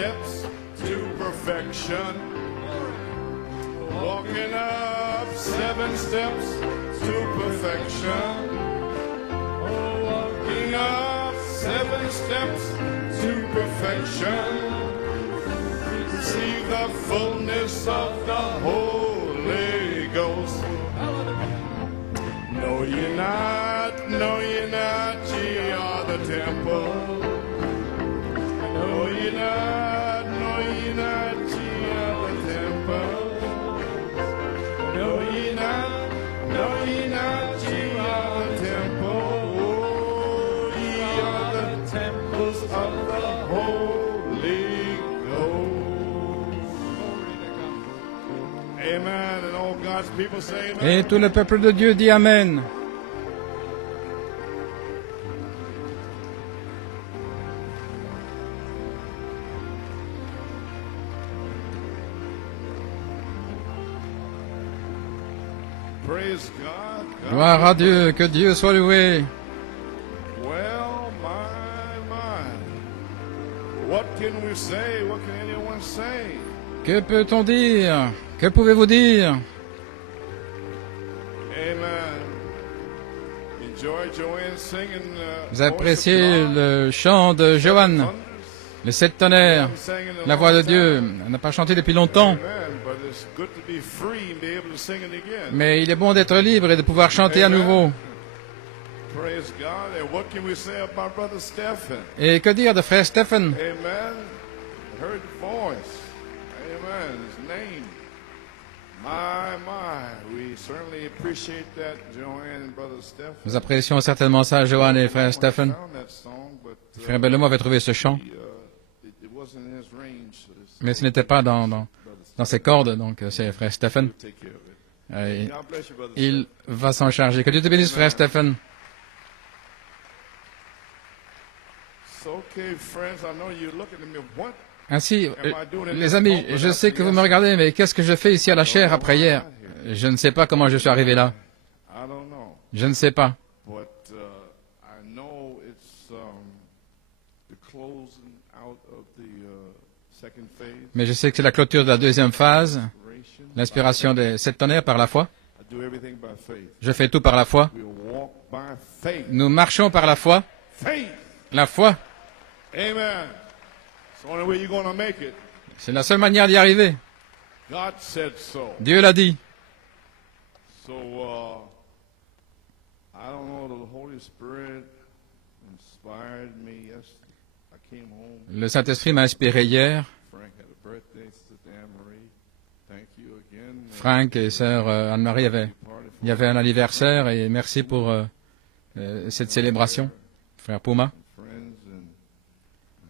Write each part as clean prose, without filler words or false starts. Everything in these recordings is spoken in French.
steps to perfection. Walking up 7 steps to perfection. Oh, walking up 7 steps to perfection. See the fullness of the Holy Ghost. No, you're not, ye are the temple. No, you're not, ye are the temple. No, you're not, ye are the temple. Oh, ye are the temples of the Holy Ghost. Amen. And all God's people say amen. Et tout le peuple de Dieu dit Amen. Praise God. Gloire à Dieu, que Dieu soit loué. Well, my. What can we say? What can anyone say? Que peut-on dire? Que pouvez-vous dire? Amen. Enjoy Joanne singing. Vous appréciez le chant de Joanne, les 7 tonnerres, la voix de Dieu. Elle n'a pas chanté depuis longtemps, mais il est bon d'être libre et de pouvoir chanter à nouveau. Praise God. And what can we say about Brother Stephen? Et que dire de frère Stephen? Amen. Heard the voice. Amen. His name. My. We certainly appreciate that, Joanne and Brother Stephen. Nous apprécions certainement ça, Joanne et frère Stephen. Found that song, but, Frère Bellemo avait trouvé ce chant, it wasn't in his range. So mais ce n'était pas dans ses cordes, donc c'est frère Stephen. take care of it. Et God bless you, Brother il va s'en charger. Que Dieu te bénisse, frère Stephen. So, okay, friends, I know you're looking at me. What? Ainsi, les amis, je sais que vous me regardez, mais qu'est-ce que je fais ici à la chaire après hier? Je ne sais pas comment je suis arrivé là. I don't know. Je ne sais pas. But I know it's the closing out of the second phase. Mais je sais que c'est la clôture de la deuxième phase, Inspiration. l'inspiration des 7 tonnerres par la foi. I do everything by faith. Je fais tout par la foi. We walk by faith. Nous marchons par la foi. Faith. La foi, Amen. It's the only way you're going to make it. c'est la seule manière d'y arriver. God said so. Dieu l'a dit. So, I don't know, the Holy Spirit inspired me. Yes, I came home. Le Saint-Esprit m'a inspiré hier. Frank had a birthday, Sister Anne-Marie. Thank you again. Franck et sœur Anne-Marie il y avait un anniversaire et merci pour cette célébration. Frère Pouma, Friends and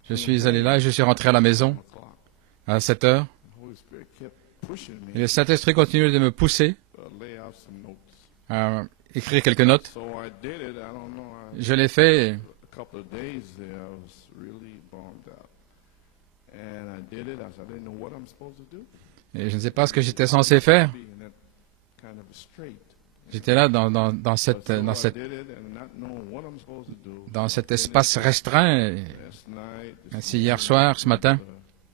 je suis allé là et je suis rentré à la maison o'clock. à 7 heures. The Holy Spirit kept pushing Et me le Saint-Esprit continuait de me pousser to lay out some notes. à écrire quelques notes. So I did it. I don't know. Je l'ai fait. A couple of days there, I was really bummed out. And I did it. I said, I didn't know what I'm supposed to do. Et je ne sais pas ce que j'étais censé faire. Be in that kind of a strait. J'étais là dans So I did it and not knowing what I'm supposed to do. cet espace restreint. Et Last night, ainsi, hier soir, ce matin,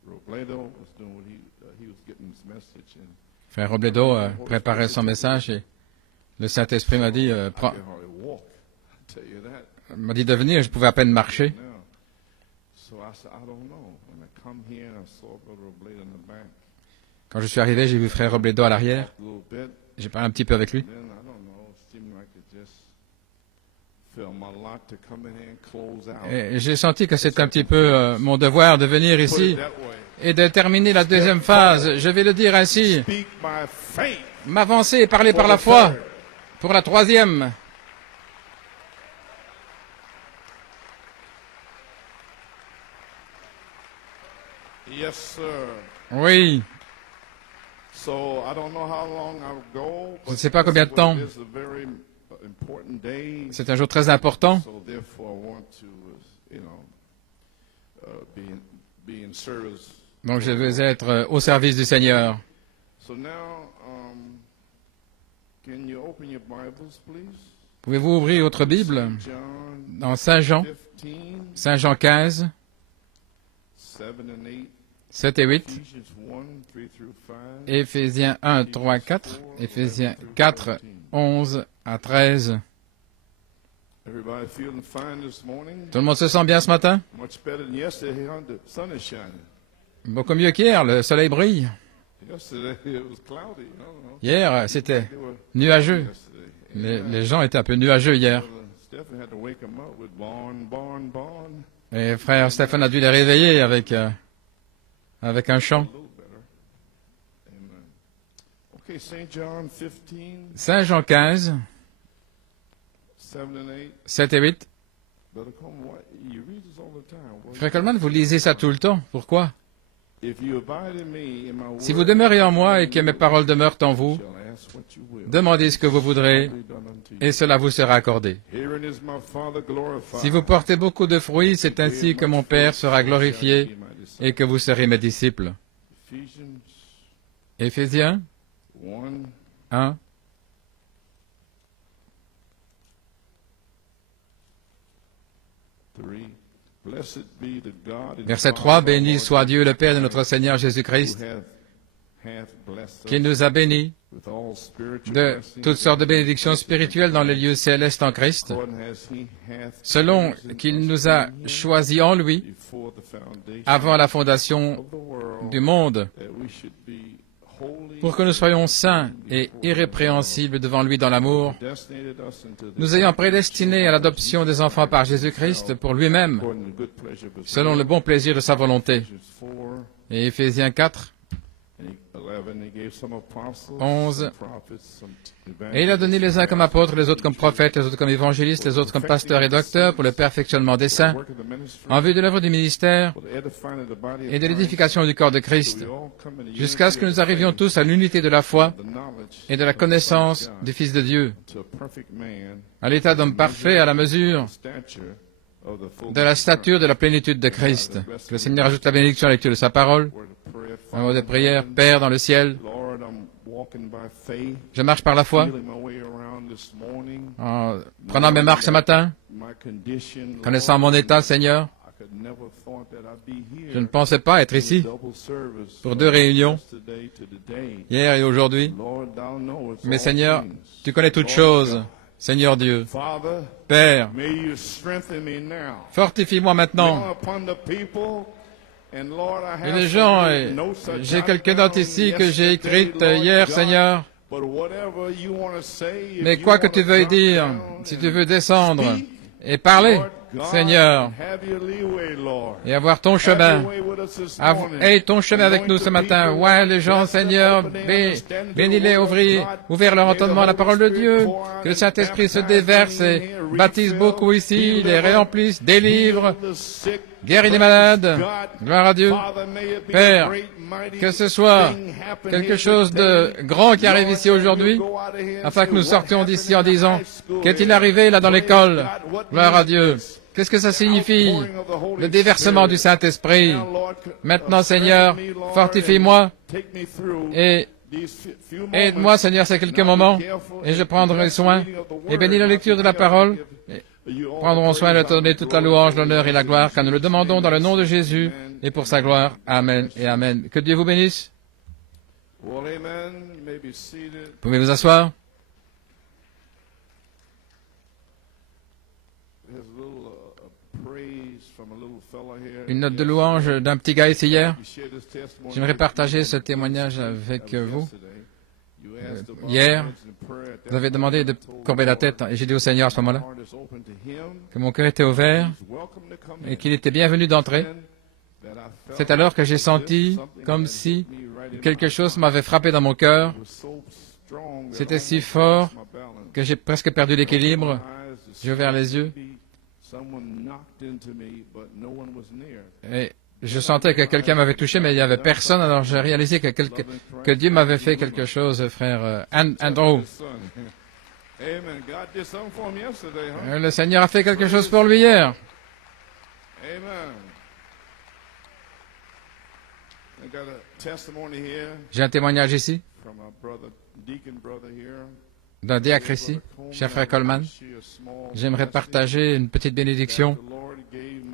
Robledo was doing what he was getting his message, and frère Robledo préparait son message et le Saint-Esprit m'a dit, I could hardly walk. I tell you that. de venir. Je pouvais à peine marcher. Now, so I said, I don't know. And I come here and I saw Brother Robledo in the back Quand je suis arrivé, j'ai vu frère Robledo à l'arrière. a little bit. J'ai parlé un petit peu avec lui. Then I don't know. It seemed like it just felt my lot to come in here and close out. Et j'ai senti que c'était un petit peu mon devoir de venir Put ici it that way. et de terminer la deuxième phase. Je vais le dire ainsi. Speak by faith. M'avancer et parler par la foi pour la troisième. Yes, sir. Oui, So I don't know how long I'll go. je ne sais pas combien de temps. It's a very important day. C'est un jour très important. So therefore, I want to, be in service. Donc je vais être au service du Seigneur. So now, can you open your Bibles, please? Pouvez-vous ouvrir votre Bible John dans Saint Jean, 15, Saint Jean 15, 7 and 8. 7 et 8, Ephesians 1, 3 through 5, Éphésiens 1, 3, 4, Éphésiens 4, 11 à 13. Everybody feeling fine this morning? Tout le monde se sent bien ce matin? Much better than yesterday, huh? The sun is shining. Beaucoup mieux qu'hier, le soleil brille. Yesterday it was cloudy. No. Hier, c'était They were nuageux. yesterday. Les gens étaient un peu nuageux hier. Stephen had to wake them up with barn. Et frère Stéphane a dû les réveiller avec un chant. A little better. Amen. Okay, St. John 15, Saint Jean 15, 7 and 8. 7 et 8. Brother Coleman, you read this all the time. Frère Coleman, vous lisez ça tout le temps. Pourquoi? If you abide in me, in my word, Si vous demeurez en moi et que mes paroles demeurent en vous, shall ask what you will. demandez ce que vous voudrez Be done unto you. et cela vous sera accordé. Herein is my Father glorified. Si vous portez beaucoup de fruits, c'est ainsi que mon Père sera glorifié et que vous serez mes disciples. Ephesians Éphésiens 1, 1, 3. Blessed be the God and verset Father 3, of béni our soit Dieu le Père de Jesus notre Seigneur Christ, Jésus-Christ, who hath blessed qui us nous a bénis with all spiritual de blessings toutes sortes de in bénédictions Christ, spirituelles dans les lieux célestes en Christ, according as he hath selon chosen qu'il us nous a in him choisis en lui before the foundation avant la fondation of the world, du monde, that we should be holy, pour que nous soyons saints et irrépréhensibles devant lui dans l'amour, predestinated us into the nous ayant prédestinés à l'adoption des enfants par Jésus-Christ pour lui-même, according to the good pleasure of his selon will. le bon plaisir de sa volonté. Ephesians 4 Et Éphésiens 4, and 11, he gave some apostles, 11. some prophets, some Et il a donné les uns comme apôtres, les autres comme prophètes, les autres comme évangélistes, les autres comme pasteurs et docteurs pour le perfectionnement des saints, work of the ministry, en vue de l'œuvre du ministère for the edifying of the body of et de Christ, l'édification du corps de we Christ, all come in the jusqu'à ce unity que of nous the arrivions faith, tous à l'unité de la foi the knowledge et de la of the Son of connaissance God, du Fils de Dieu, to a perfect man, à l'état d'homme parfait à la mesure stature of the fullness de la of stature de la plénitude de Christ. Que le Seigneur ajoute la bénédiction à la lecture de sa parole. Word of prayer, Un mot de Father, prière, Père dans le ciel, Lord, I'm walking by faith, je marche par la foi, feeling my way around this morning. en prenant mes marques ce matin, My condition, connaissant Lord, mon état, Seigneur. I could never thought that I'd be here. Je ne pensais pas être ici Double service pour 2 réunions, yesterday to today. hier et aujourd'hui. Lord, thou knowest Mais all Seigneur, things. tu connais toutes choses. Seigneur Dieu, Father, Père, may you strengthen me now. fortifie-moi maintenant. Now upon the people, and Lord, I Et have les gens, some notes I j'ai jotted quelques notes down ici que j'ai yesterday, écrites Lord hier, God. Seigneur. But whatever you want to say, if Mais you quoi que want tu to veuilles drop dire, down si and tu veux descendre speak, et parler, Lord God, Seigneur, have your leeway, Lord. et avoir ton Have chemin, your way with us this Aie morning. ton chemin avec nous ce matin. Ouais, les gens, Seigneur, bénis-les, ouvrir leur entendement à la parole de Dieu. Que le Saint-Esprit se déverse et baptise beaucoup ici, les réemplisse, délivre, guérit les malades. Gloire à Dieu. Père, que ce soit quelque chose de grand qui arrive ici aujourd'hui, afin que nous sortions d'ici en disant, qu'est-il arrivé là dans l'école? Gloire à Dieu. Qu'est-ce que ça signifie? Le déversement du Saint-Esprit. Maintenant, Seigneur, fortifie-moi et aide-moi, Seigneur, ces quelques moments, et je prendrai soin. Et bénis la lecture de la parole. Prendrons soin de te donner toute la louange, l'honneur et la gloire, car nous le demandons dans le nom de Jésus et pour sa gloire. Amen et Amen. Que Dieu vous bénisse. Vous pouvez vous asseoir. Une note de louange d'un petit gars ici hier. J'aimerais partager ce témoignage avec vous. Hier, vous avez demandé de courber la tête et j'ai dit au Seigneur à ce moment-là que mon cœur était ouvert et qu'il était bienvenu d'entrer. C'est alors que j'ai senti comme si quelque chose m'avait frappé dans mon cœur. C'était si fort que j'ai presque perdu l'équilibre. J'ai ouvert les yeux et je sentais que quelqu'un m'avait touché, mais il n'y avait personne. Alors j'ai réalisé que Dieu m'avait fait quelque chose, frère Andrew. Le Seigneur a fait quelque chose pour lui hier. J'ai un témoignage ici d'un diacre ici, cher frère Coleman. J'aimerais partager une petite bénédiction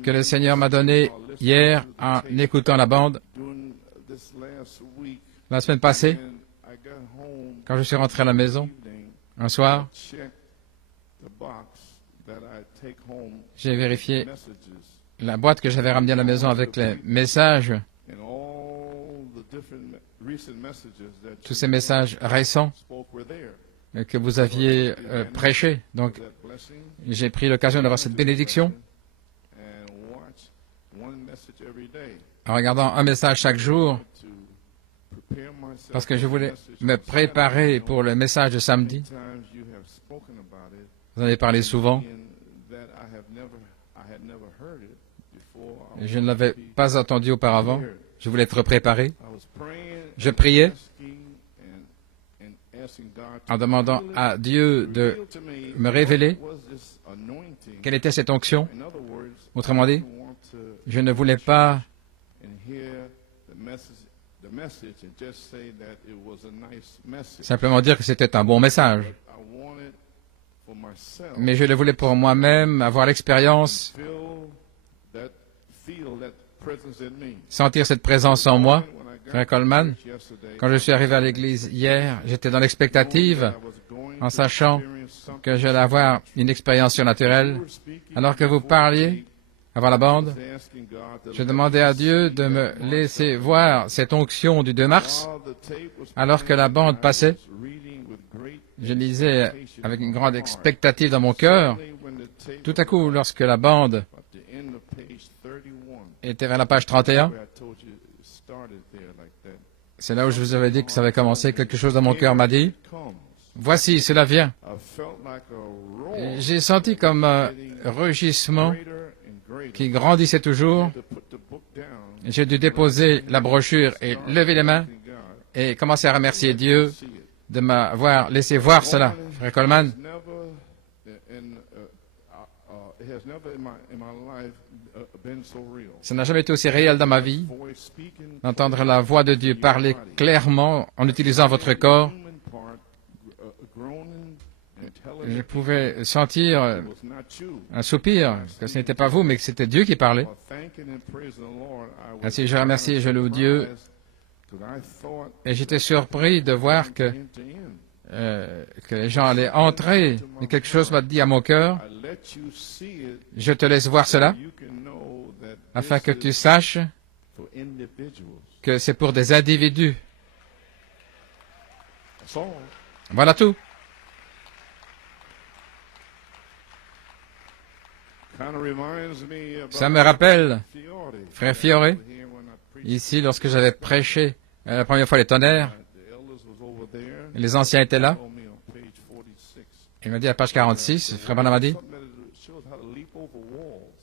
que le Seigneur m'a donnée hier en écoutant la bande La semaine passée, quand je suis rentré à la maison, un soir, j'ai vérifié la boîte que j'avais ramenée à la maison avec les messages, tous ces messages récents que vous aviez prêchés. Donc, j'ai pris l'occasion d'avoir cette bénédiction en regardant un message chaque jour, parce que je voulais me préparer pour le message de samedi. Vous en avez parlé souvent. Je ne l'avais pas entendu auparavant. Je voulais être préparé. Je priais en demandant à Dieu de me révéler quelle était cette onction. Autrement dit, je ne voulais pas simplement dire que c'était un bon message, mais je le voulais pour moi-même, avoir l'expérience, sentir cette présence en moi. Frère Coleman, quand je suis arrivé à l'église hier, j'étais dans l'expectative, en sachant que j'allais avoir une expérience surnaturelle. Alors que vous parliez, avant la bande, je demandais à Dieu de me laisser voir cette onction du 2 mars. Alors que la bande passait, je lisais avec une grande expectative dans mon cœur. Tout à coup, lorsque la bande était vers la page 31, c'est là où je vous avais dit que ça avait commencé. Quelque chose dans mon cœur m'a dit, voici, cela vient. J'ai senti comme un rugissement qui grandissait toujours. J'ai dû déposer la brochure et lever les mains et commencer à remercier Dieu de m'avoir laissé voir cela. Frère Coleman, ça n'a jamais été aussi réel dans ma vie d'entendre la voix de Dieu parler clairement en utilisant votre corps. Je pouvais sentir un soupir, que ce n'était pas vous, mais que c'était Dieu qui parlait. Ainsi, je remercie et je loue Dieu. Et j'étais surpris de voir que les gens allaient entrer. Et quelque chose m'a dit à mon cœur, je te laisse voir cela, afin que tu saches que c'est pour des individus. Voilà tout. Ça me rappelle, frère Fiore, ici, lorsque j'avais prêché la première fois les tonnerres, les anciens étaient là. Il m'a dit à page 46, frère Branham m'a dit,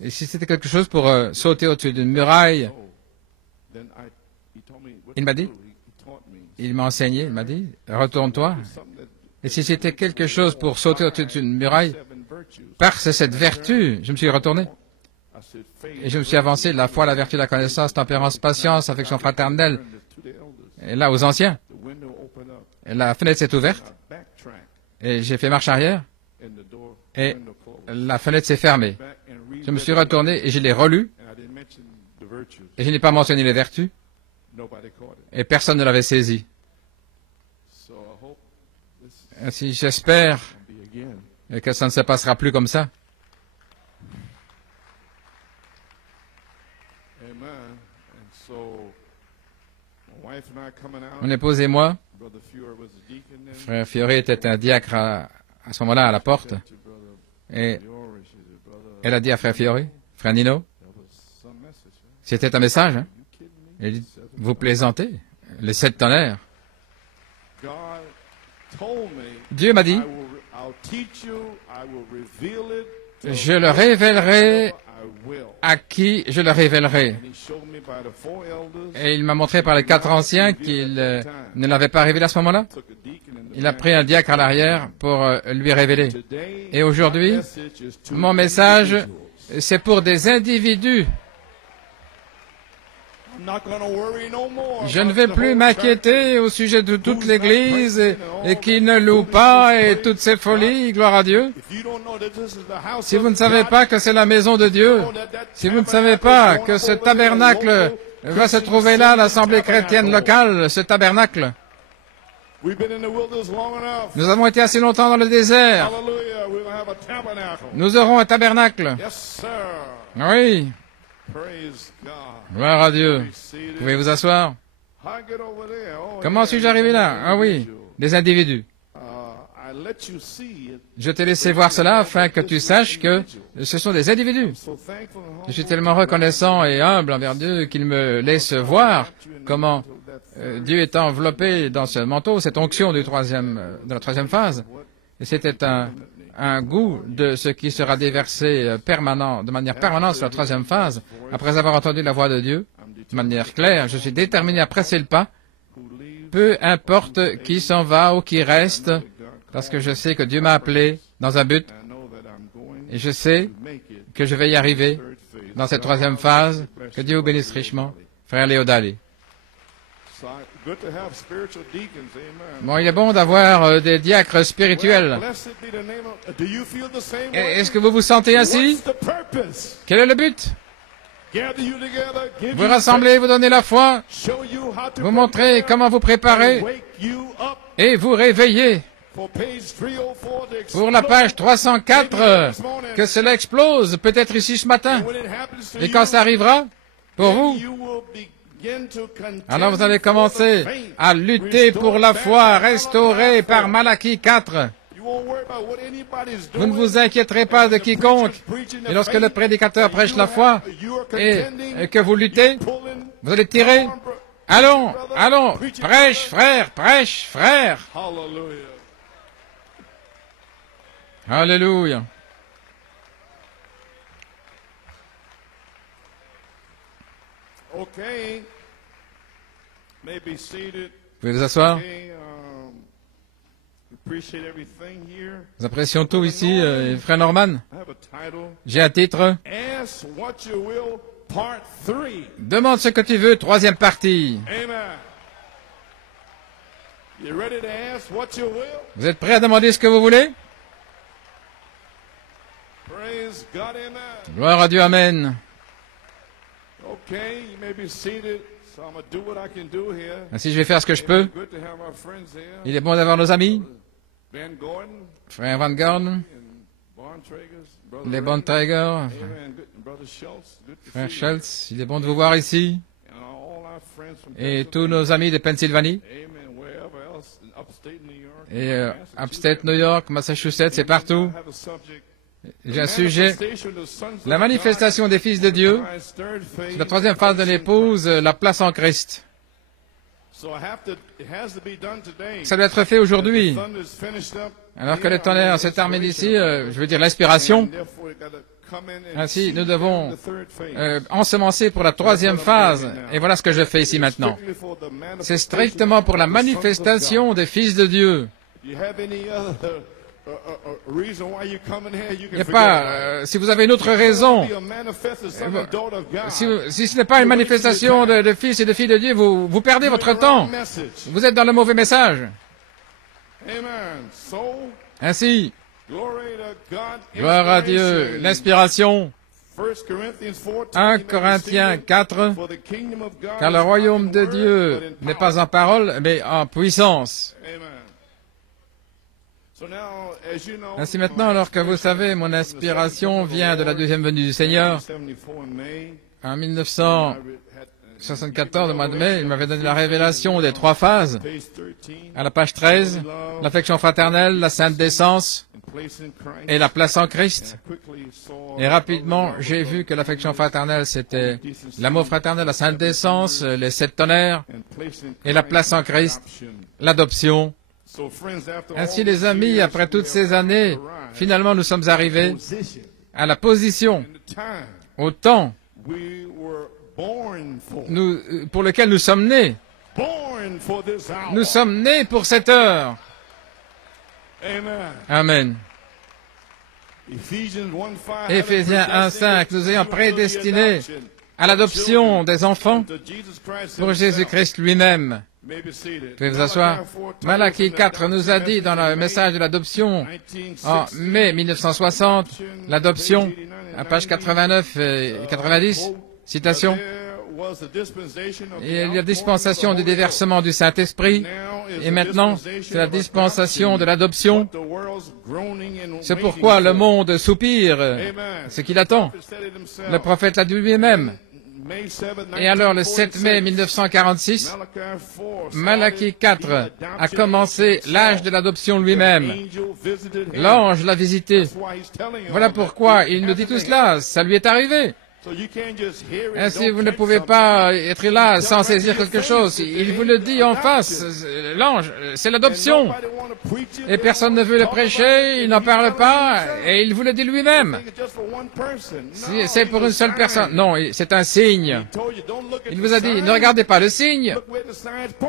et si c'était quelque chose pour sauter au-dessus d'une muraille, il m'a dit, il m'a enseigné, il m'a dit, retourne-toi. Et si c'était quelque chose pour sauter au-dessus d'une muraille, par cette vertu, je me suis retourné. Et je me suis avancé, la foi, la vertu, la connaissance, tempérance, patience, affection fraternelle. Et là, aux anciens. Et la fenêtre s'est ouverte. Et j'ai fait marche arrière. Et la fenêtre s'est fermée. Je me suis retourné et je l'ai relu. Et je n'ai pas mentionné les vertus. Et personne ne l'avait saisi. Ainsi, j'espère que ça ne se passera plus comme ça. Mon épouse et moi, frère Fiore était un diacre à ce moment-là à la porte, et elle a dit à frère Fiore, frère Nino, c'était un message, hein? Elle dit, vous plaisantez, les 7 tonnerres. Dieu m'a dit, je le révélerai à qui je le révélerai. Et il m'a montré par les 4 anciens qu'il ne l'avait pas révélé à ce moment-là. Il a pris un diacre à l'arrière pour lui révéler. Et aujourd'hui, mon message, c'est pour des individus. Je ne vais plus m'inquiéter au sujet de toute l'Église et qui ne loue pas et toutes ces folies, gloire à Dieu. Si vous ne savez pas que c'est la maison de Dieu, si vous ne savez pas que ce tabernacle va se trouver là, l'assemblée chrétienne locale, ce tabernacle. Nous avons été assez longtemps dans le désert. Nous aurons un tabernacle. Oui. Gloire à Dieu. Vous pouvez vous asseoir. Comment suis-je arrivé là? Ah oui, des individus. Je t'ai laissé voir cela afin que tu saches que ce sont des individus. Je suis tellement reconnaissant et humble envers Dieu qu'il me laisse voir comment Dieu est enveloppé dans ce manteau, cette onction de la troisième phase. Et c'était un goût de ce qui sera déversé de manière permanente sur la troisième phase. Après avoir entendu la voix de Dieu, de manière claire, je suis déterminé à presser le pas, peu importe qui s'en va ou qui reste, parce que je sais que Dieu m'a appelé dans un but, et je sais que je vais y arriver dans cette troisième phase. Que Dieu vous bénisse richement. Frère Léodali. Bon, il est bon d'avoir des diacres spirituels. Est-ce que vous vous sentez ainsi? Quel est le but? Vous rassemblez, vous donnez la foi, vous montrez comment vous préparer et vous réveillez. Pour la page 304, que cela explose, peut-être ici ce matin. Et quand ça arrivera, pour vous, alors vous allez commencer à lutter pour la foi restaurée par Malachie 4. Vous ne vous inquiéterez pas de quiconque. Et lorsque le prédicateur prêche la foi et que vous luttez, vous allez tirer. Allons, allons, prêche, frère, prêche, frère. Alléluia. Okay. May be seated. Vous pouvez vous asseoir. Okay, appreciate everything here. Nous apprécions tout ici, frère Norman. I have a title. J'ai un titre. Ask what you will, part 3. Demande ce que tu veux, troisième partie. Amen. You ready to ask what you will? Vous êtes prêts à demander ce que vous voulez? Praise God, amen. Gloire à Dieu, amen. Okay, you may be seated. So I'm going to do what I can do here. Ainsi, je vais faire ce que je peux. Good to have our friends here. Il est bon d'avoir nos amis. Van Gordon Frère Van Gordon, and Bontrager, Brother les Ray. Bontrager, Amen. Good. Brother Schultz, good to frère see you. Schultz, il est bon de vous voir ici. And all our friends from Et tous Pennsylvania. nos amis de Pennsylvanie. Amen. Wherever else in upstate New York. Et Massachusetts. upstate New York, Massachusetts, c'est partout. I have a subject. J'ai un sujet. Manifestation of the sons of La God. manifestation des fils de Dieu. Christ's third phase. La troisième phase de l'épouse, la place en Christ. So it has to be done today. Ça doit être fait aujourd'hui. The thunder's finished up. Alors que le tonnerre se termine ici, je veux dire l'inspiration. And therefore, we gotta come in and Ainsi, see nous devons the third phase. ensemencer pour la troisième phase. Et voilà ce que je fais ici maintenant. Strictly for the C'est manifestation strictement pour la of the sons of manifestation des fils de Dieu. God. You have any other reason why you're coming here? You Il n'y can a forget pas, about it. si vous avez une autre raison, Be a manifested son or daughter of God. si ce n'est pas une manifestation de fils et de filles de Dieu, vous perdez votre temps. Message. Vous êtes dans le mauvais message. Amen. So, Ainsi, glory to God. gloire à Dieu, Inspiration. l'inspiration. 1 Corinthians 4, 1 Corinthiens 4, For the kingdom of God car le is royaume not de in word, Dieu but in n'est power. pas en parole, mais en puissance. Amen. So now, as you know, Ainsi maintenant, alors que vous savez, mon inspiration vient de la deuxième venue du Seigneur. 1974 in May, En I 1974, au mois de mai, il m'avait donné la révélation des trois phases. page 13, À la page 13, l'affection fraternelle, la sainte décence and place in Christ. et la place en Christ. I quickly saw Et rapidement, j'ai vu que l'affection fraternelle, c'était l'amour fraternel, la sainte décence, les sept tonnerres and place in et la Christ place en Christ, adoption. l'adoption. So friends, after Ainsi, all les these amis, years, après toutes we ces have années, arrived finalement, nous sommes arrivés position à la position, in the time au temps we were born for. pour lequel nous sommes nés. Born for this hour. Nous sommes nés pour cette heure. Amen. Amen. Ephesians 1:5. Éphésiens 1:5, nous ayant prédestinés à l'adoption des enfants pour Jésus-Christ lui-même. Vous pouvez vous asseoir. Malachie 4 nous a dit dans le message de l'adoption en mai 1960, l'adoption, à page 89 et 90, citation, Il y a la dispensation du déversement du Saint-Esprit, et maintenant, c'est la dispensation de l'adoption. C'est pourquoi le monde soupire, ce qu'il attend. Le prophète l'a dit lui-même. Et alors, le 7 mai 1946, Malachie 4 a commencé l'âge de l'adoption lui-même. L'ange l'a visité. Voilà pourquoi il nous dit tout cela. Ça lui est arrivé. Ainsi, vous ne pouvez pas être là sans saisir quelque chose. Il vous le dit en face. L'ange, c'est l'adoption. Et personne ne veut le prêcher, il n'en parle pas, et il vous le dit lui-même. C'est pour une seule personne. Non, c'est un signe. Il vous a dit, ne regardez pas le signe,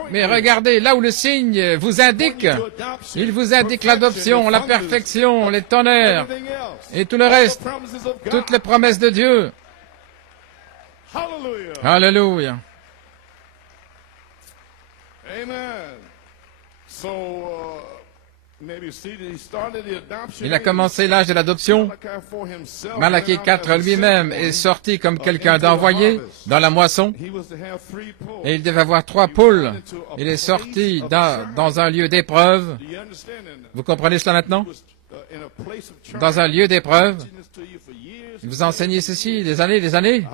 mais regardez là où le signe vous indique. Il vous indique l'adoption, la perfection, les tonnerres, et tout le reste, toutes les promesses de Dieu. Alléluia. Il a commencé l'âge de l'adoption. Malachie 4 lui-même est sorti comme quelqu'un d'envoyé dans la moisson. Et il devait avoir 3 poules. Il est sorti dans un lieu d'épreuve. Vous comprenez cela maintenant? Dans un lieu d'épreuve. Il vous a enseigné ceci des années.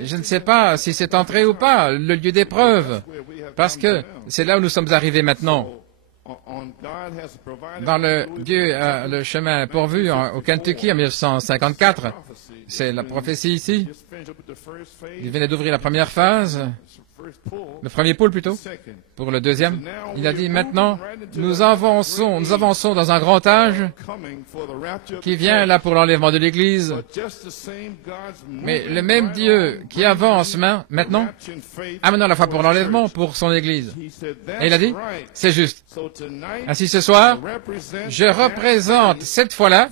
Je ne sais pas si c'est entré ou pas, le lieu d'épreuve, parce que c'est là où nous sommes arrivés maintenant. Dans Dieu a le chemin pourvu au Kentucky en 1954. C'est la prophétie ici. Il venait d'ouvrir la première phase, le premier pôle plutôt, pour le deuxième. Il a dit maintenant, nous avançons dans un grand âge qui vient là pour l'enlèvement de l'Église. Mais le même Dieu qui avance maintenant, amène la foi pour l'enlèvement pour son Église. Et il a dit, c'est juste. Ainsi ce soir, je représente cette fois-là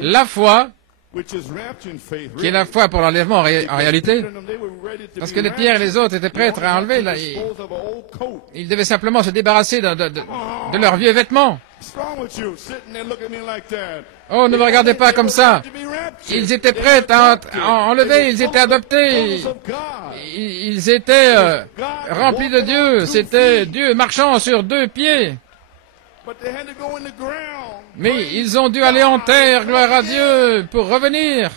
la foi qui est la foi pour l'enlèvement en réalité, parce que les pierres et les autres étaient prêts à enlever. Là, ils devaient simplement se débarrasser de leurs vieux vêtements. Oh, ne me regardez pas comme ça. Ils étaient prêts à enlever, ils étaient adoptés. Ils étaient remplis de Dieu. C'était Dieu marchant sur 2 pieds. Mais ils ont dû aller en terre, gloire à Dieu, pour revenir.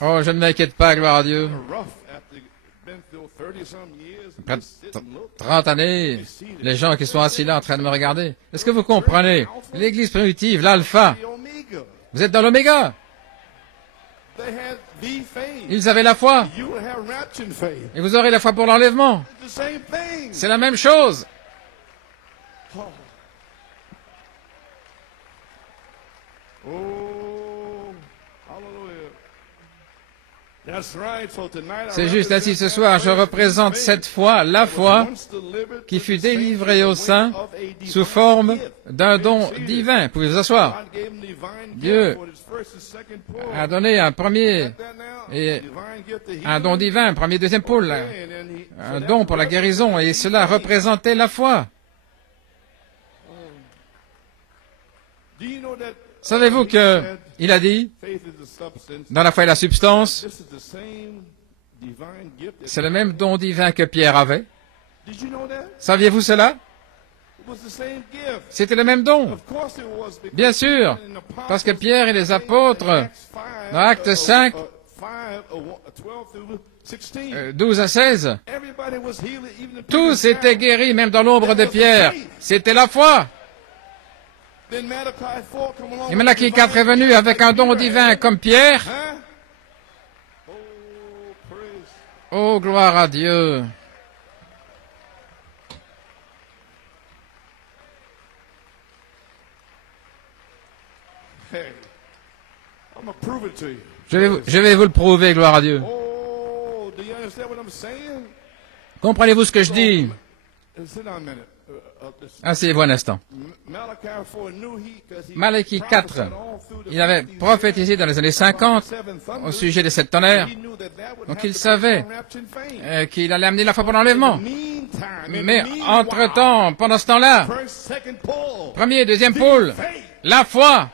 Oh, je ne m'inquiète pas, gloire à Dieu. Après 30 années, les gens qui sont assis là en train de me regarder. Est-ce que vous comprenez? L'église primitive, l'alpha. Vous êtes dans l'oméga. Ils avaient la foi. Et vous aurez la foi pour l'enlèvement. C'est la même chose. C'est juste ainsi ce soir, je représente cette foi, la foi qui fut délivrée aux saints sous forme d'un don divin. Pouvez vous asseoir. Dieu a donné un premier et un don divin, un premier, deuxième pôle, un don pour la guérison, et cela représentait la foi. Savez-vous qu'il a dit, dans la foi et la substance, c'est le même don divin que Pierre avait. Saviez-vous cela? C'était le même don. Bien sûr, parce que Pierre et les apôtres, dans Actes 5, 12 à 16, tous étaient guéris, même dans l'ombre de Pierre. C'était la foi. Et Malachie 4 est venu avec un don divin comme Pierre. Oh, gloire à Dieu. Je vais vous le prouver, gloire à Dieu. Comprenez-vous ce que je dis? Asseyez-vous un instant. Malachie 4, il avait prophétisé dans les années 50 au sujet de cette tonnerre. Donc il savait qu'il allait amener la foi pour l'enlèvement. Mais entre-temps, pendant ce temps-là, premier, deuxième pôle, la foi,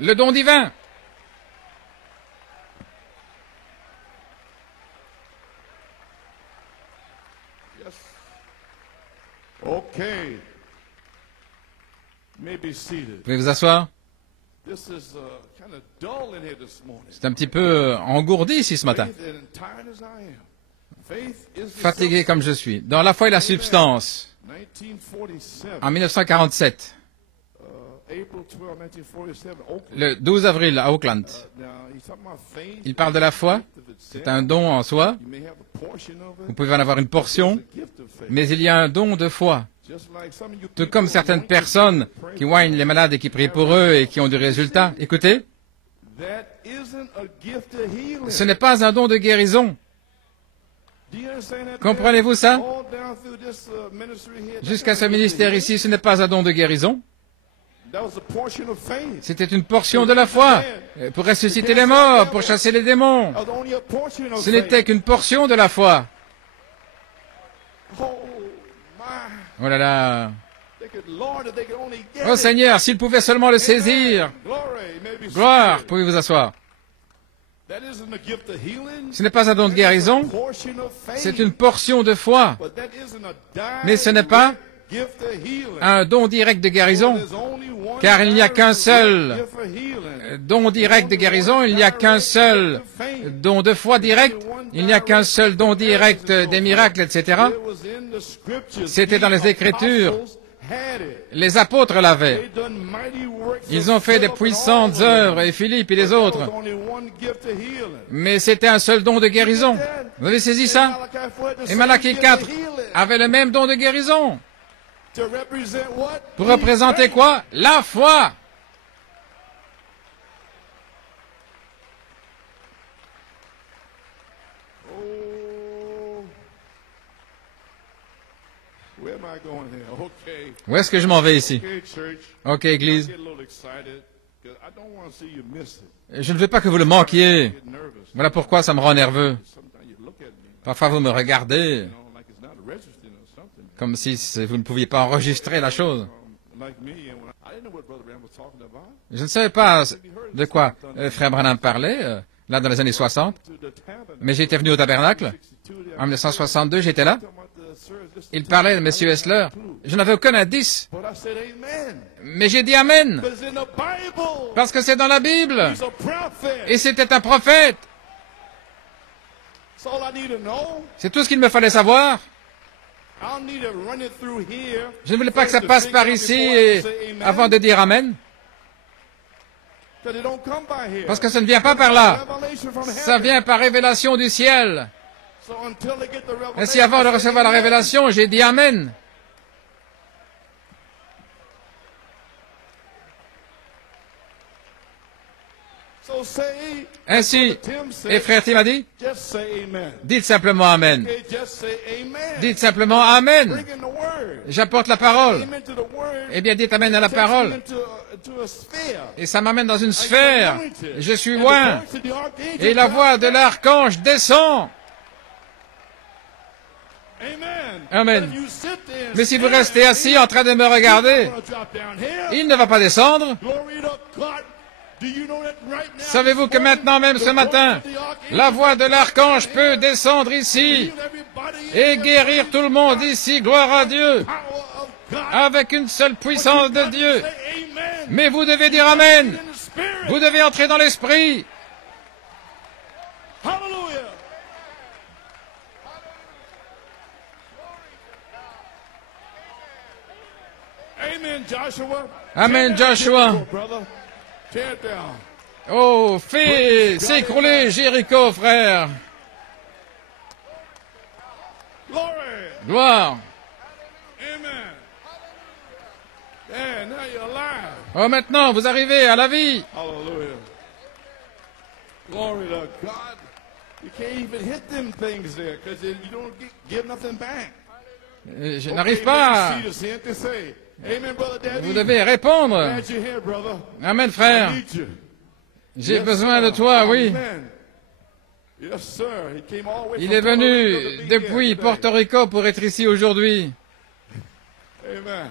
le don divin. Okay. You may be seated. Vous pouvez vous asseoir. This is kind of dull in here this morning. C'est un petit peu engourdi ici ce matin. Faith and tired as I am. Faith is the Fatigué comme je suis. Dans la foi et la substance. 1947. En 1947, April 12, 1947. Oakland. le 12 avril à Auckland, Now, he's talking about faith. il parle de la foi. C'est un don en soi. You may have a portion of Vous it. pouvez en avoir une portion. It's a gift of faith. Mais il y a un don de foi. Just like some of you Tout people comme certaines who personnes pray qui voient les malades et qui prient pour eux et qui ont du résultat. Écoutez, that isn't a gift of healing. ce n'est pas un don de guérison. Do you understand that? Comprenez-vous ça? All down through this ministry here, that Jusqu'à was ce a gift of ministère healing. ici, ce n'est pas un don de guérison. That was a portion of faith. C'était une portion de la foi pour ressusciter les morts, pour chasser les démons. That was only a portion of Ce n'était faith. qu'une portion de la foi. Oh my! Oh là là. They could, Lord, if they could only get Oh it. Seigneur, s'il pouvait seulement le saisir. Glory, maybe Gloire, spirit. pouvez vous asseoir. That isn't a gift of healing. Ce n'est pas un don de guérison, Portion of faith. c'est une portion de foi. But that isn't a Mais ce n'est pas gift of healing. un don direct de guérison. There's only one Car il n'y a qu'un seul gift of healing. don direct de guérison, il n'y a qu'un seul don de foi direct, il n'y a qu'un seul don direct des miracles, etc. It was in the scriptures. C'était dans les The Écritures. apostles had it. Les apôtres l'avaient. They done mighty works Ils of ont fait des Philip and puissantes all of them. œuvres, et Philippe et les But there autres. was only one gift of healing. Mais c'était un seul don de guérison. Vous avez saisi ça? Et Malachie 4 avait le même don de guérison. To represent what? Pour représenter quoi? La foi. Oh. Where am I going here? Okay. Où est-ce que je m'en vais ici? Okay, church. Ok, I Église. get a little excited because I don't want to see you miss it. Je ne veux pas que vous le manquiez. Get nervous. Voilà pourquoi ça me rend nerveux. Sometimes you look at me, Parfois vous me regardez you know, like it's not registering or something. comme si vous ne pouviez pas enregistrer la chose. Like me, and when I didn't know what Brother Ram was talking about. Je ne savais pas de quoi Frère Branham parlait, là dans les années 60, To the tabernacle. mais j'étais venu au tabernacle. 62 there. En 1962, j'étais là. Talking about the service. Il parlait de M. Hessler. Je n'avais aucun indice, But I said amen. mais j'ai dit Amen, Because in the Bible, parce que c'est dans la Bible. he's a prophet. Et c'était un prophète. That's all I need to know. C'est tout ce qu'il me fallait savoir. I don't need to run it through here. Je ne voulais pas que ça passe par ici et avant de dire Amen, Because it don't come by here. parce que ça ne vient pas par là. Revelation from Ça heaven. vient par révélation du ciel. So until they get the revelation, Ainsi, avant de I say recevoir la amen. révélation, j'ai dit Amen. So say, Ainsi, Tim said, et frère Tim a dit, just say amen. dites simplement Amen. Okay, just say amen. Dites simplement Amen. Bring in the word. J'apporte la parole. Amen to the word. Eh bien, dites Amen à la Takes me parole. into a sphere. Et ça m'amène dans une sphère. Je suis And the loin. voice of the archangel Et la voix de l'archange descend. Amen. Amen. But if you sit there and Mais si vous stare restez at assis me, en train de me regarder, you're gonna drop down here. il ne va pas descendre. Glory to God. Do you know that right now, Savez-vous que this morning, maintenant même the ce voice matin, of the archangel la voix de l'archange can peut descendre ici heal everybody in et the guérir tout le monde ici, gloire à Dieu, power of God. avec une seule puissance de Dieu. Say amen. Mais vous devez dire Amen. In the spirit. Vous devez entrer dans l'esprit. Hallelujah. Amen, Joshua. Amen, Tear down Joshua. Jericho, brother. Tear it down. Oh, fais s'écrouler Jéricho, frère. Glory. Gloire. Amen. Yeah, now you're alive. Oh, maintenant, vous arrivez à la vie. Hallelujah. Glory to God. You can't even hit them things there because you don't give nothing back. Je n'arrive pas. Be seated. See, say, Amen, brother Daddy. Vous devez répondre. Glad you're here, brother. Amen, frère. I need you. J'ai Yes, besoin de sir. toi, oui. Amen. Yes, sir. He came all the way Il from est Puerto Rico venu to be depuis here today. Porto Rico pour être ici aujourd'hui. Amen.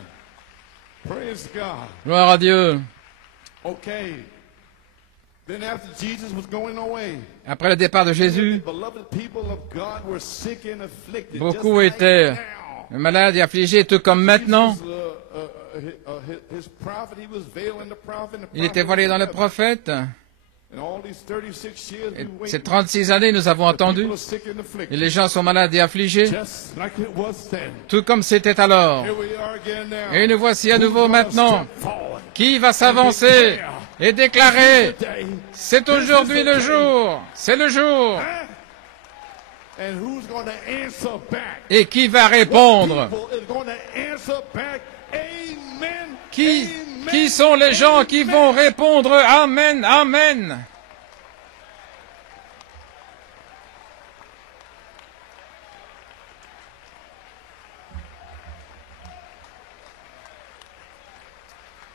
Praise God. Gloire à Dieu. Okay. Then after Jesus was going away, Après le départ de Jésus, the beloved people of God were sick and afflicted. beaucoup just like étaient now. malades et affligés, tout comme maintenant. Jesus, his prophet, he was veiling the prophet, and the Il était prophet voilé was dans le heaven. prophète. And all these 36 years Et we wait. ces 36 années, nous avons entendu. People are sick and Et afflicted. les gens sont malades et affligés, Just like it was then. tout comme c'était alors. Here we are again now. Et nous voici à nouveau Who's gonna maintenant. step forward Qui va s'avancer et déclarer, today? c'est aujourd'hui le jour, c'est le jour. And who's going to answer back? Et qui va répondre? People is going to answer back. Amen. Qui sont les gens qui vont répondre Amen, Amen?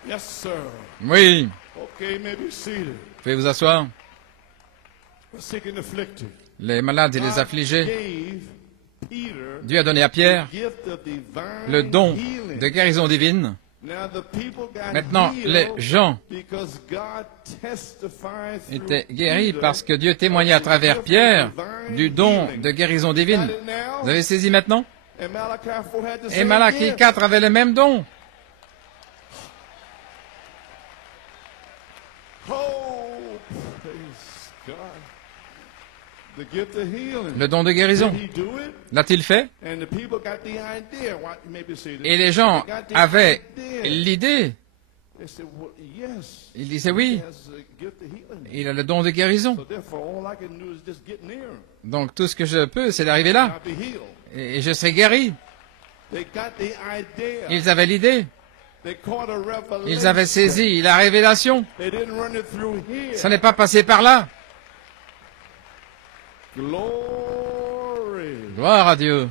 Yes, sir. Oui, Okay, maybe seated. vous pouvez vous asseoir. The sick and afflicted. Les malades et les God affligés, gave Peter Dieu a donné à Pierre the gift of divine le don healing. de guérison divine. Now, the people got Maintenant, les healed gens because God testified through étaient guéris Peter parce que Dieu témoignait à travers Pierre du don de guérison divine. Got it now? Vous avez saisi maintenant? And Malachi 4 had the Et same Malachie gift. 4 avait le même don. Oh, praise God. The gift of healing. Le don de guérison. Did he do it? L'a-t-il fait? And the people got the idea. Maybe say that. Et les gens They got the avaient idea. l'idée. They said, well, yes. Ils disaient He oui, has a gift of healing. il a le don de guérison. So therefore, all I can do is just get near him. Donc tout ce que je peux, c'est d'arriver là. I'll be healed. Et je serai guéri. They got the idea. Ils avaient l'idée. They caught a revelation. Ils avaient saisi la révélation. They didn't run it through here. Ça n'est pas passé par là. Glory. Gloire à Dieu.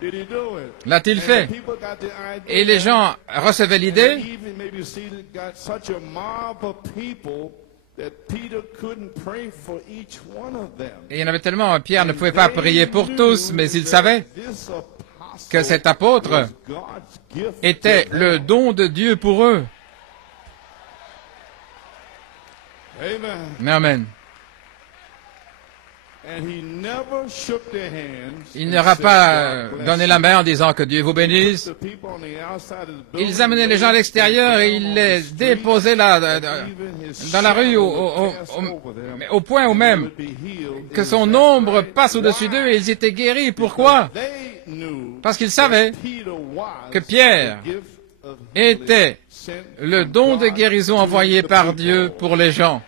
Did he do it? L'a-t-il And fait? the people got the idea. Et les gens recevaient And l'idée. even maybe see that got such a mob of people that Peter couldn't pray for each one of them. Et il y en avait tellement, Pierre ne pouvait pas prier pour tous, mais il savait This apostle que cet apôtre was God's gift était to le them. don de Dieu pour eux. Amen. Amen. And he never shook their hands. Il and n'aura said, pas "God bless donné la you." main en disant que Dieu vous bénisse. The people on the outside of the building Ils amenaient les gens à l'extérieur et ils les déposaient là, dans la rue, au point où même que son ombre passe au-dessus d'eux et ils étaient guéris. Pourquoi? Parce qu'ils savaient que Pierre était le don de guérison envoyé par Dieu pour les gens.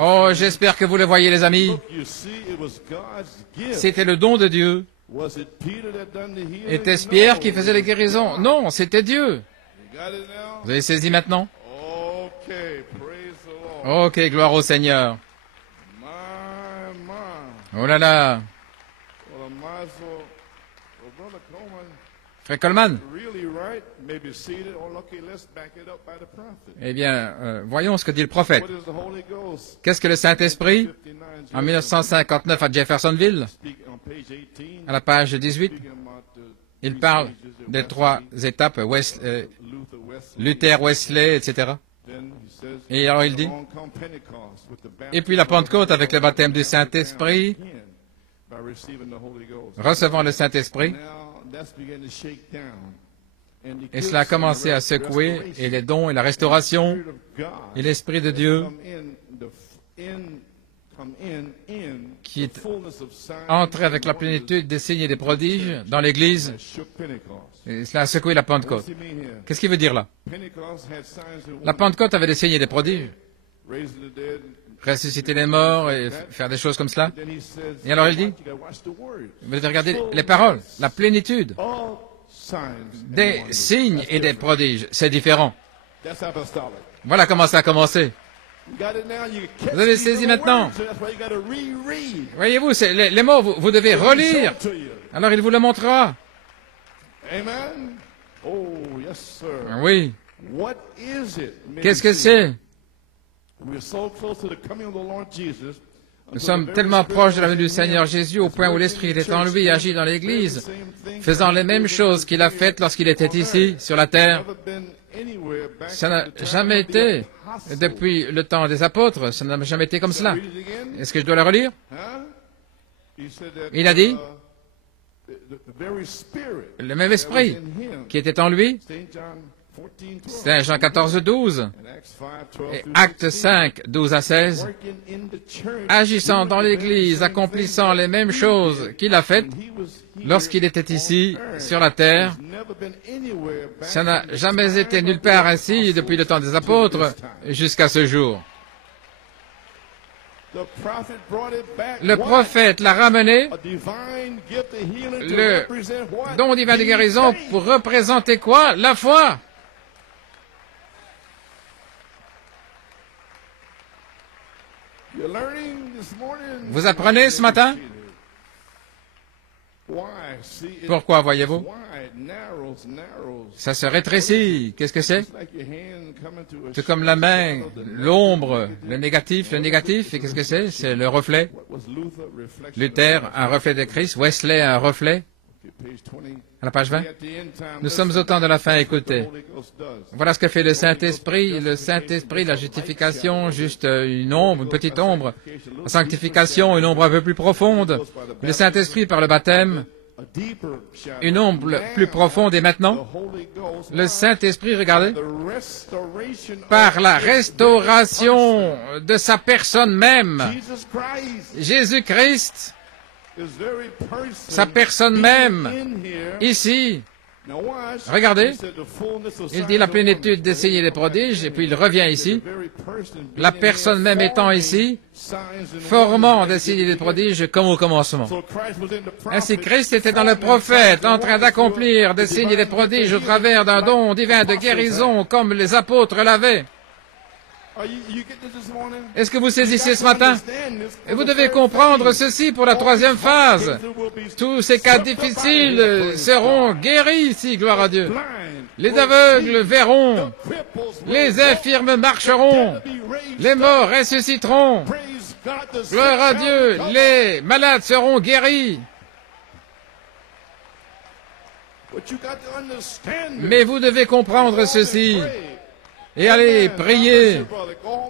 Oh, j'espère que vous le voyez, les amis. C'était le don de Dieu. Était-ce Pierre qui faisait les guérisons? Non, c'était Dieu. Vous avez saisi maintenant? Ok, gloire au Seigneur. Oh là là. Frère Coleman. Eh bien, voyons ce que dit le prophète. Qu'est-ce que le Saint-Esprit? En 1959 à Jeffersonville, à la page 18, il parle des trois étapes, Luther, Wesley, etc. Et alors il dit, et puis la Pentecôte avec le baptême du Saint-Esprit, recevant le Saint-Esprit, et cela a commencé à secouer, et les dons et la restauration, et l'Esprit de Dieu, qui est entré avec la plénitude des signes et des prodiges dans l'Église, et cela a secoué la Pentecôte. Qu'est-ce qu'il veut dire là? La Pentecôte avait des signes et des prodiges, ressusciter les morts et faire des choses comme cela. Et alors il dit, vous devez regarder les paroles, la plénitude des signes et des prodiges, c'est différent. Voilà comment ça a commencé. Vous avez saisi maintenant. Voyez-vous, les mots, vous devez relire. Alors il vous le montrera. Oui. Qu'est-ce que c'est? Nous sommes tellement proches de la venue du Seigneur Jésus au point où l'Esprit était en lui et agit dans l'Église, faisant les mêmes choses qu'il a faites lorsqu'il était ici, sur la terre. Ça n'a jamais été, depuis le temps des apôtres, ça n'a jamais été comme cela. Est-ce que je dois le relire? Il a dit, le même esprit qui était en lui, c'est Jean 14, 12, et Actes 5, 12 à 16, agissant dans l'Église, accomplissant les mêmes choses qu'il a faites lorsqu'il était ici, sur la terre. Ça n'a jamais été nulle part ainsi depuis le temps des apôtres jusqu'à ce jour. Le prophète l'a ramené, le don divin de guérison, pour représenter quoi? La foi. Vous apprenez ce matin? Pourquoi, voyez-vous? Ça se rétrécit. Qu'est-ce que c'est? C'est comme la main, l'ombre, le négatif, et qu'est-ce que c'est? C'est le reflet. Luther, un reflet de Christ. Wesley, un reflet. À la page 20. Nous sommes au temps de la fin, écoutez. Voilà ce que fait le Saint-Esprit. Le Saint-Esprit, la justification, juste une ombre, une petite ombre. La sanctification, une ombre un peu plus profonde. Le Saint-Esprit, par le baptême, une ombre plus profonde. Et maintenant, le Saint-Esprit, regardez, par la restauration de sa personne même, Jésus-Christ, sa personne même, ici. Regardez, il dit la plénitude des signes et des prodiges, et puis il revient ici. La personne même étant ici, formant des signes et des prodiges comme au commencement. Ainsi, Christ était dans le prophète, en train d'accomplir des signes et des prodiges au travers d'un don divin de guérison, comme les apôtres l'avaient. Est-ce que vous saisissez ce matin? Et vous devez comprendre ceci pour la troisième phase. Tous ces cas difficiles seront guéris ici, gloire à Dieu. Les aveugles verront, les infirmes marcheront, les morts ressusciteront. Gloire à Dieu, les malades seront guéris. Mais vous devez comprendre ceci. Et allez, priez.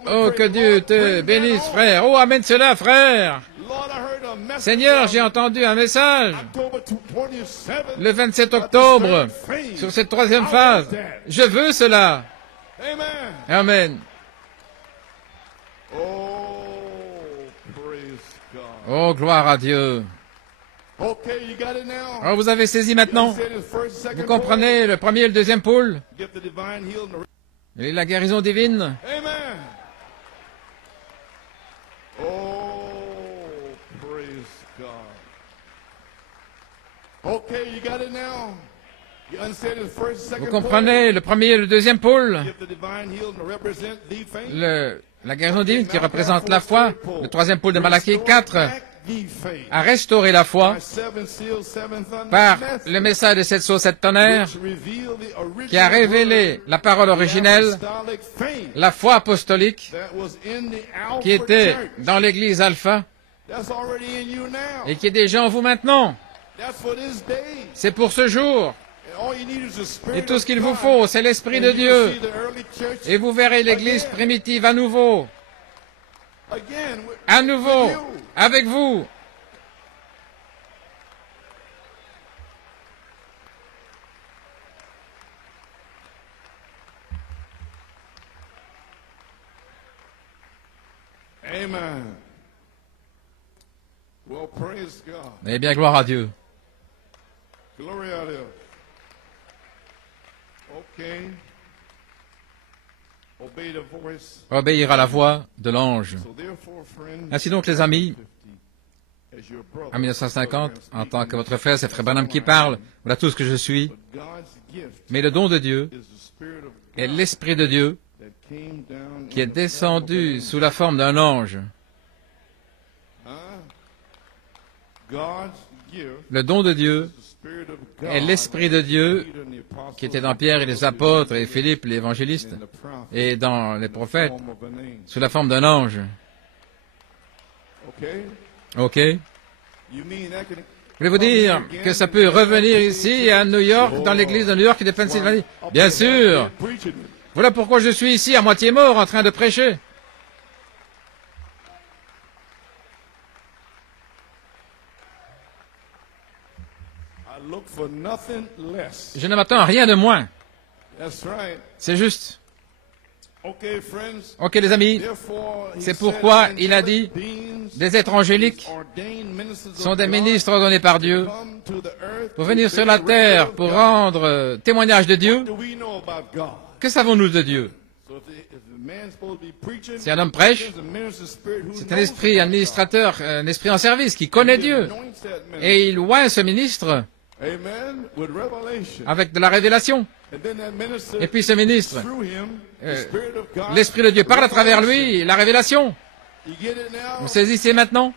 Oh, que Dieu te bénisse, frère. Oh, amène cela, frère. Seigneur, j'ai entendu un message le 27 octobre sur cette troisième phase. Je veux cela. Amen. Oh, gloire à Dieu. Oh, vous avez saisi maintenant? Vous comprenez le premier et le deuxième pôle? Et la guérison divine. Amen. Oh, praise God. Okay, you got it now. You understand the first, second. Vous comprenez le premier et le deuxième pôle? Le la guérison divine qui représente la foi. Le troisième pôle de Malachie 4 a restauré la foi par le message de 7 sceaux, 7 tonnerres, qui a révélé la parole originelle, la foi apostolique, qui était dans l'église Alpha, et qui est déjà en vous maintenant. C'est pour ce jour. Et tout ce qu'il vous faut, c'est l'Esprit de Dieu. Et vous verrez l'église primitive à nouveau. À nouveau, avec vous. Amen. Well, praise God. Eh bien, gloire à Dieu. Glory à Dieu. Okay. Obey the voice. Obéir à la voix de l'ange. So therefore, friends, Ainsi donc, les amis, as your brother, en 1950, en tant que votre frère, c'est Frère Branham qui parle, voilà tout ce que je suis. but God's gift Mais le don de Dieu is the Spirit of est God l'Esprit de Dieu that qui est descendu sous la forme d'un ange. Le don de Dieu est l'Esprit de Dieu qui était dans Pierre et les apôtres et Philippe l'évangéliste et dans les prophètes sous la forme d'un ange. Ok? Voulez-vous dire que ça peut revenir ici à New York, dans l'église de New York et de Pennsylvanie? Bien sûr! Voilà pourquoi je suis ici à moitié mort en train de prêcher. Je ne m'attends à rien de moins. C'est juste. Ok les amis, c'est pourquoi il a dit, des êtres angéliques sont des ministres ordonnés par Dieu pour venir sur la terre pour rendre témoignage de Dieu. Que savons-nous de Dieu? Si un homme prêche, c'est un esprit administrateur, un esprit en service qui connaît Dieu. Et il oint ce ministre avec de la révélation. Et puis ce ministre, l'Esprit de Dieu parle à travers lui, la révélation. Vous saisissez maintenant?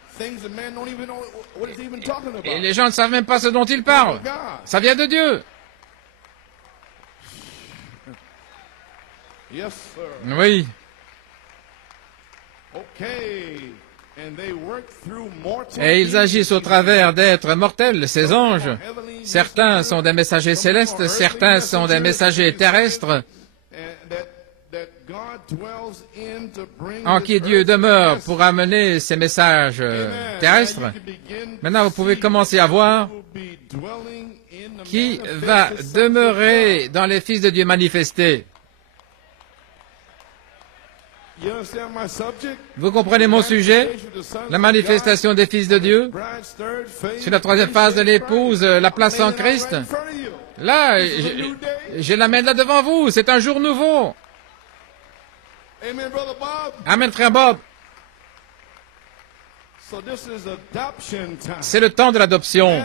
Et les gens ne savent même pas ce dont il parle. Ça vient de Dieu. Oui. Et ils agissent au travers d'êtres mortels, ces anges. Certains sont des messagers célestes, certains sont des messagers terrestres, en qui Dieu demeure pour amener ces messages terrestres. Maintenant, vous pouvez commencer à voir qui va demeurer dans les fils de Dieu manifestés. Vous comprenez mon sujet? La manifestation des fils de Dieu sur la troisième phase de l'épouse, la place en Christ. Là, je l'amène là devant vous. C'est un jour nouveau. Amen, frère Bob. C'est le temps de l'adoption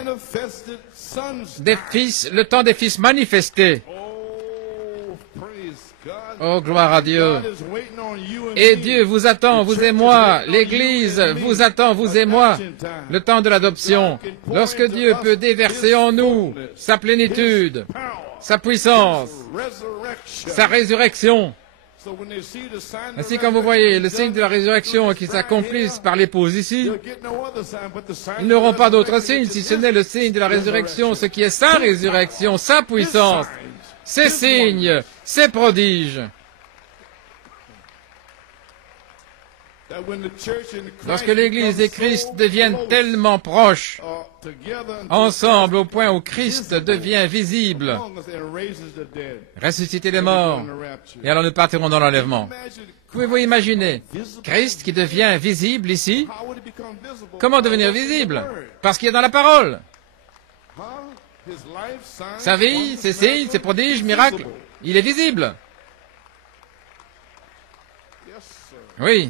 des fils, le temps des fils manifestés. Oh, gloire à Dieu. Et Dieu vous attend, vous et moi. L'Église vous attend, vous et moi. Le temps de l'adoption. Lorsque Dieu peut déverser en nous sa plénitude, sa puissance, sa résurrection. Ainsi, quand vous voyez le signe de la résurrection qui s'accomplisse par l'épouse ici, ils n'auront pas d'autre signe si ce n'est le signe de la résurrection, ce qui est sa résurrection, sa puissance, ses signes, ses prodiges. Lorsque l'Église et Christ deviennent tellement proches, ensemble au point où Christ devient visible, ressusciter les morts, et alors nous partirons dans l'enlèvement. Pouvez-vous imaginer Christ qui devient visible ici? Comment devenir visible? Parce qu'il est dans la parole. Sa vie, ses signes, ses prodiges, miracles, il est visible. Oui.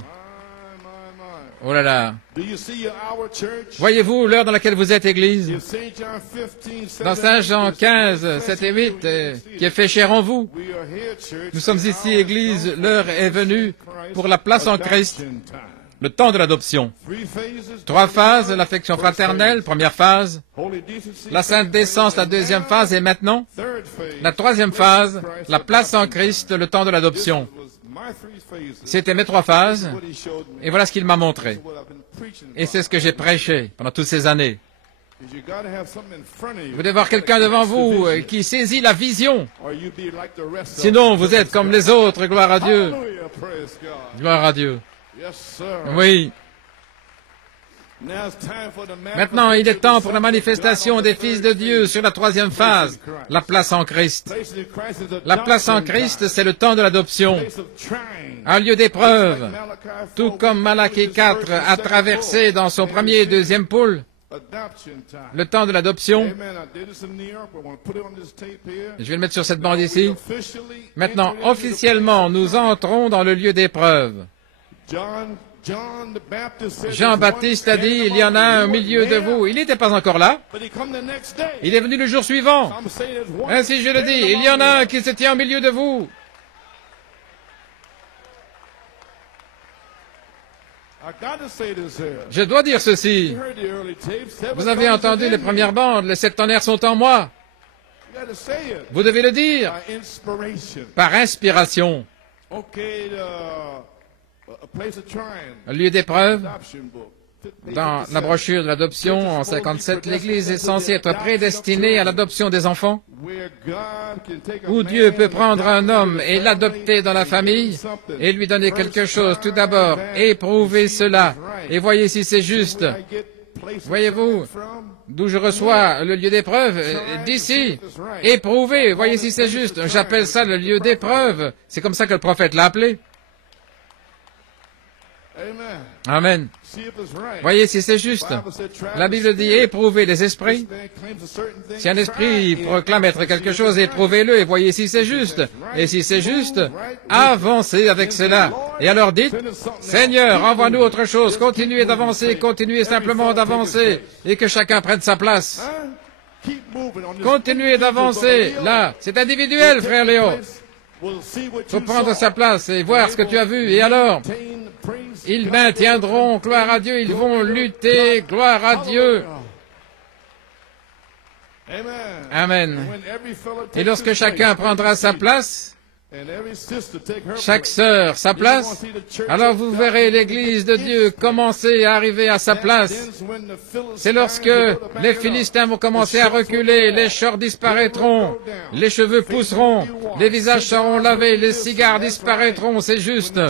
Oh là là. Voyez-vous l'heure dans laquelle vous êtes, Église? Dans Saint Jean 15, 7 et 8, qui est fait chair en vous. Nous sommes ici, Église, l'heure est venue pour la place en Christ, le temps de l'adoption. 3 phases, l'affection fraternelle, première phase. La sainte décence, la deuxième phase, et maintenant, la troisième phase, la place en Christ, le temps de l'adoption. C'était mes 3 phases, et voilà ce qu'il m'a montré. Et c'est ce que j'ai prêché pendant toutes ces années. Vous devez avoir quelqu'un devant vous qui saisit la vision. Sinon, vous êtes comme les autres, gloire à Dieu. Gloire à Dieu. Oui. Maintenant, il est temps pour la manifestation des fils de Dieu sur la troisième phase, la place en Christ. La place en Christ, c'est le temps de l'adoption, un lieu d'épreuve, tout comme Malachie 4 a traversé dans son premier et deuxième pôle, le temps de l'adoption. Je vais le mettre sur cette bande ici. Maintenant, officiellement, nous entrons dans le lieu d'épreuve. Jean-Baptiste a dit, il y en a un au milieu de vous. Il n'était pas encore là. Il est venu le jour suivant. Ainsi je le dis, il y en a un qui se tient au milieu de vous. Je dois dire ceci. Vous avez entendu les premières bandes, les 7 tonnerres sont en moi. Vous devez le dire par inspiration. Lieu d'épreuve. Dans la brochure de l'adoption en 57, l'Église est censée être prédestinée à l'adoption des enfants, où Dieu peut prendre un homme et l'adopter dans la famille et lui donner quelque chose. Tout d'abord, éprouvez cela et voyez si c'est juste. Voyez-vous d'où je reçois le lieu d'épreuve? D'ici. Éprouvez, voyez si c'est juste. J'appelle ça le lieu d'épreuve. C'est comme ça que le prophète l'a appelé. Amen. Voyez si c'est juste. La Bible dit éprouvez les esprits. Si un esprit proclame être quelque chose, éprouvez-le et voyez si c'est juste. Et si c'est juste, avancez avec cela. Et alors dites, Seigneur, envoie-nous autre chose. Continuez d'avancer, continuez simplement d'avancer et que chacun prenne sa place. Continuez d'avancer. Là, c'est individuel, frère Léo. Il faut prendre sa place et voir ce que tu as vu. Et alors, ils maintiendront, gloire à Dieu, ils vont lutter, gloire à Dieu. Amen. Et lorsque chacun prendra sa place, chaque sœur sa place, alors vous verrez l'Église de Dieu commencer à arriver à sa place. C'est lorsque les Philistins vont commencer à reculer, les chors disparaîtront, les cheveux pousseront, les visages seront lavés, les cigares disparaîtront, c'est juste.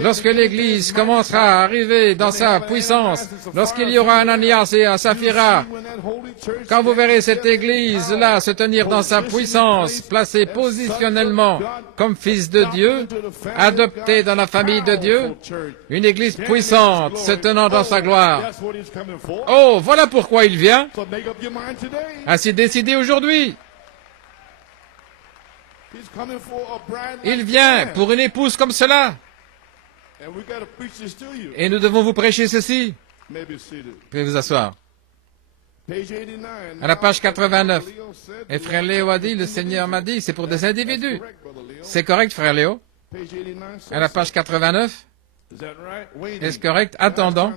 Lorsque l'Église commencera à arriver dans sa puissance, lorsqu'il y aura un Ananias et un Saphira, quand vous verrez cette Église-là se tenir dans sa puissance, placée positionnellement, comme fils de Dieu, adopté dans la famille de Dieu, une Église puissante se tenant dans sa gloire. Oh, voilà pourquoi il vient. Ainsi décidé aujourd'hui. Il vient pour une épouse comme cela. Et nous devons vous prêcher ceci. Pouvez vous asseoir. À la page 89, et frère Léo a dit, le Seigneur m'a dit, c'est pour des individus. C'est correct, frère Léo? À la page 89, est-ce correct? Attendant,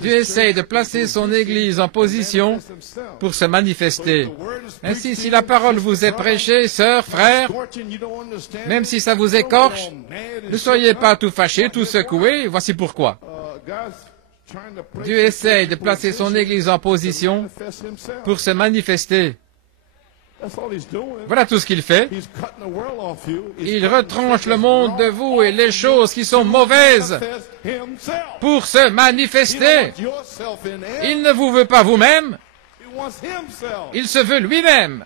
Dieu essaye de placer son Église en position pour se manifester. Ainsi, si la parole vous est prêchée, sœur, frère, même si ça vous écorche, ne soyez pas tout fâchés, tout secoués, voici pourquoi. Dieu essaye de placer son Église en position pour se manifester. Voilà tout ce qu'il fait. Il retranche le monde de vous et les choses qui sont mauvaises pour se manifester. Il ne vous veut pas vous-même, il se veut lui-même.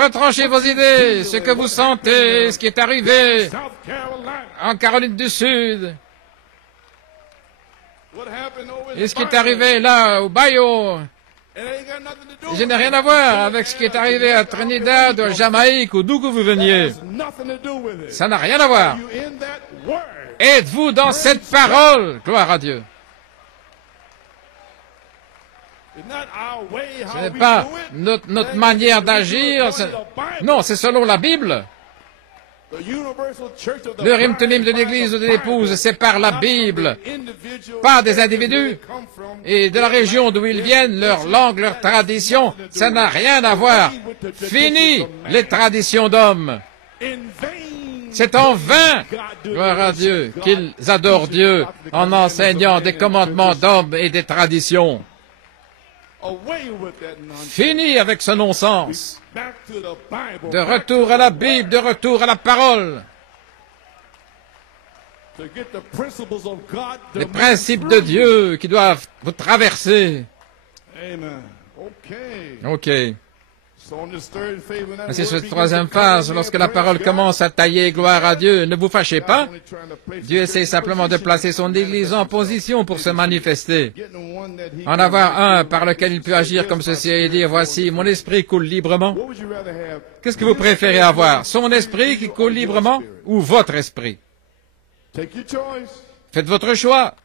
Retranchez vos idées, ce que vous sentez, ce qui est arrivé en Caroline du Sud. Et ce qui est arrivé là, au Bayou, je n'ai rien à voir avec ce qui est arrivé à Trinidad, ou à Jamaïque, ou d'où que vous veniez. Ça n'a rien à voir. Êtes-vous dans cette parole? Gloire à Dieu. Ce n'est pas notre manière d'agir. Non, c'est selon la Bible. Le rimtunim de l'Église ou de l'épouse, c'est par la Bible, pas des individus et de la région d'où ils viennent, leur langue, leur tradition. Ça n'a rien à voir. Fini les traditions d'hommes. C'est en vain, gloire à Dieu, qu'ils adorent Dieu en enseignant des commandements d'hommes et des traditions. Fini avec ce non-sens. De retour à la Bible, de retour à la parole. Les principes de Dieu qui doivent vous traverser. Ok. C'est cette troisième phase, lorsque la parole commence à tailler, gloire à Dieu, ne vous fâchez pas. Dieu essaie simplement de placer son Église en position pour se manifester. En avoir un par lequel il peut agir comme ceci et dire, voici, mon esprit coule librement. Qu'est-ce que vous préférez avoir? Son esprit qui coule librement ou votre esprit? Faites votre choix.